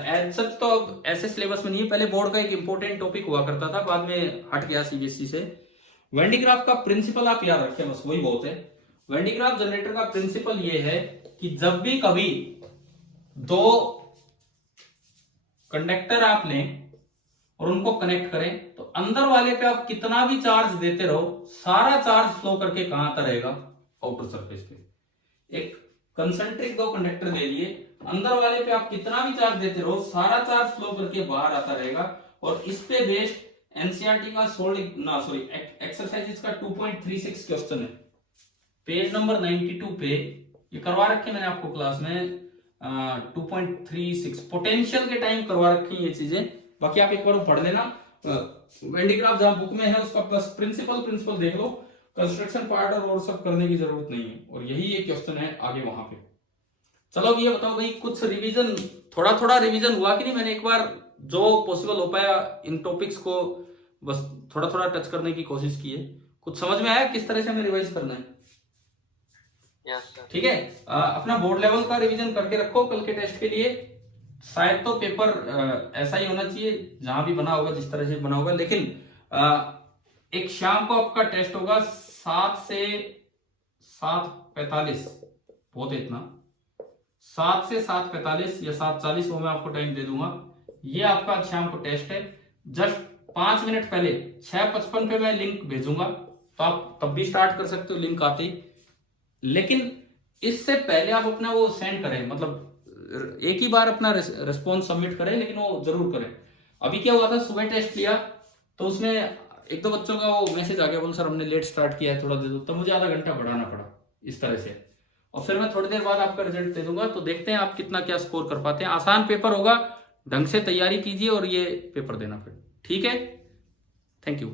as such तो अब ऐसे सिलेबस में नहीं है, पहले बोर्ड का एक इंपॉर्टेंट टॉपिक हुआ करता था, बाद में हट गया सीबीएसई से। वेन डी ग्राफ का प्रिंसिपल आप याद रखें, बस वही बहुत है। वेन डी ग्राफ जनरेटर का प्रिंसिपल ये है कि जब भी कभी दो कंडक्टर आप लें और उनको कनेक्ट करें तो अंदर वाले पे आप कितना भी चार्ज देते रहो, सारा चार्ज फ्लो करके कहां आता रहेगा, आउटर सरफेस पे। एक कंसेंट्रिक दो कंडक्टर ले लिए, अंदर वाले पे आप कितना भी चार्ज देते रहो, सारा चार्ज फ्लो करके बाहर आता रहेगा। और इस पे बेस्ड एनसीईआरटी का एक्सरसाइज इसका 2.36 क्वेश्चन है, पेज नंबर 92 पे ये करवा रखे मैंने आपको क्लास में। 2.36 पोटेंशियल के टाइम करवा रखी ये चीजें, बाकी आप एक बार वो पढ़ लेना। वेंडिग्राफ जहां बुक में है उसका प्लस प्रिंसिपल देख लो, कंस्ट्रक्शन पार्ट और सब करने की जरूरत नहीं है। और यही एक क्वेश्चन है आगे वहां पे। चलो ये बताओ भाई, कुछ रिवीजन, थोड़ा थोड़ा रिवीजन हुआ कि नहीं? मैंने एक बार जो पॉसिबल हो पाया इन टॉपिक्स को बस थोड़ा थोड़ा टच करने की कोशिश की है। कुछ समझ में आया किस तरह से हमें रिवाइज करना है? ठीक है, अपना बोर्ड लेवल का रिवीजन करके रखो कल के टेस्ट के लिए। शायद तो पेपर ऐसा ही होना चाहिए जहां भी बना होगा, जिस तरह से बना होगा। लेकिन एक शाम को आपका टेस्ट होगा 7 से 7:45, बहुत है इतना, 7 से 7:45 या 7:40 वो मैं आपको टाइम दे दूंगा। ये आपका शाम को टेस्ट है। जस्ट 5 मिनट पहले 6:55 पे मैं लिंक भेजूंगा, तो आप तब भी स्टार्ट कर सकते हो लिंक आते ही। लेकिन इससे पहले आप अपना वो सेंड करें, मतलब एक ही बार अपना रिस्पॉन्स सबमिट करें, लेकिन वो जरूर करें। अभी क्या हुआ था, सुबह टेस्ट लिया तो उसमें एक दो बच्चों का वो मैसेज आ गया, बोल सर हमने लेट स्टार्ट किया है, थोड़ा दे दो। तो मुझे आधा घंटा बढ़ाना पड़ा इस तरह से। और फिर मैं थोड़ी देर बाद आपका रिजल्ट दे दूंगा, तो देखते हैं आप कितना क्या स्कोर कर पाते हैं। आसान पेपर होगा, ढंग से तैयारी कीजिए और ये पेपर देना फिर। ठीक है, थैंक यू।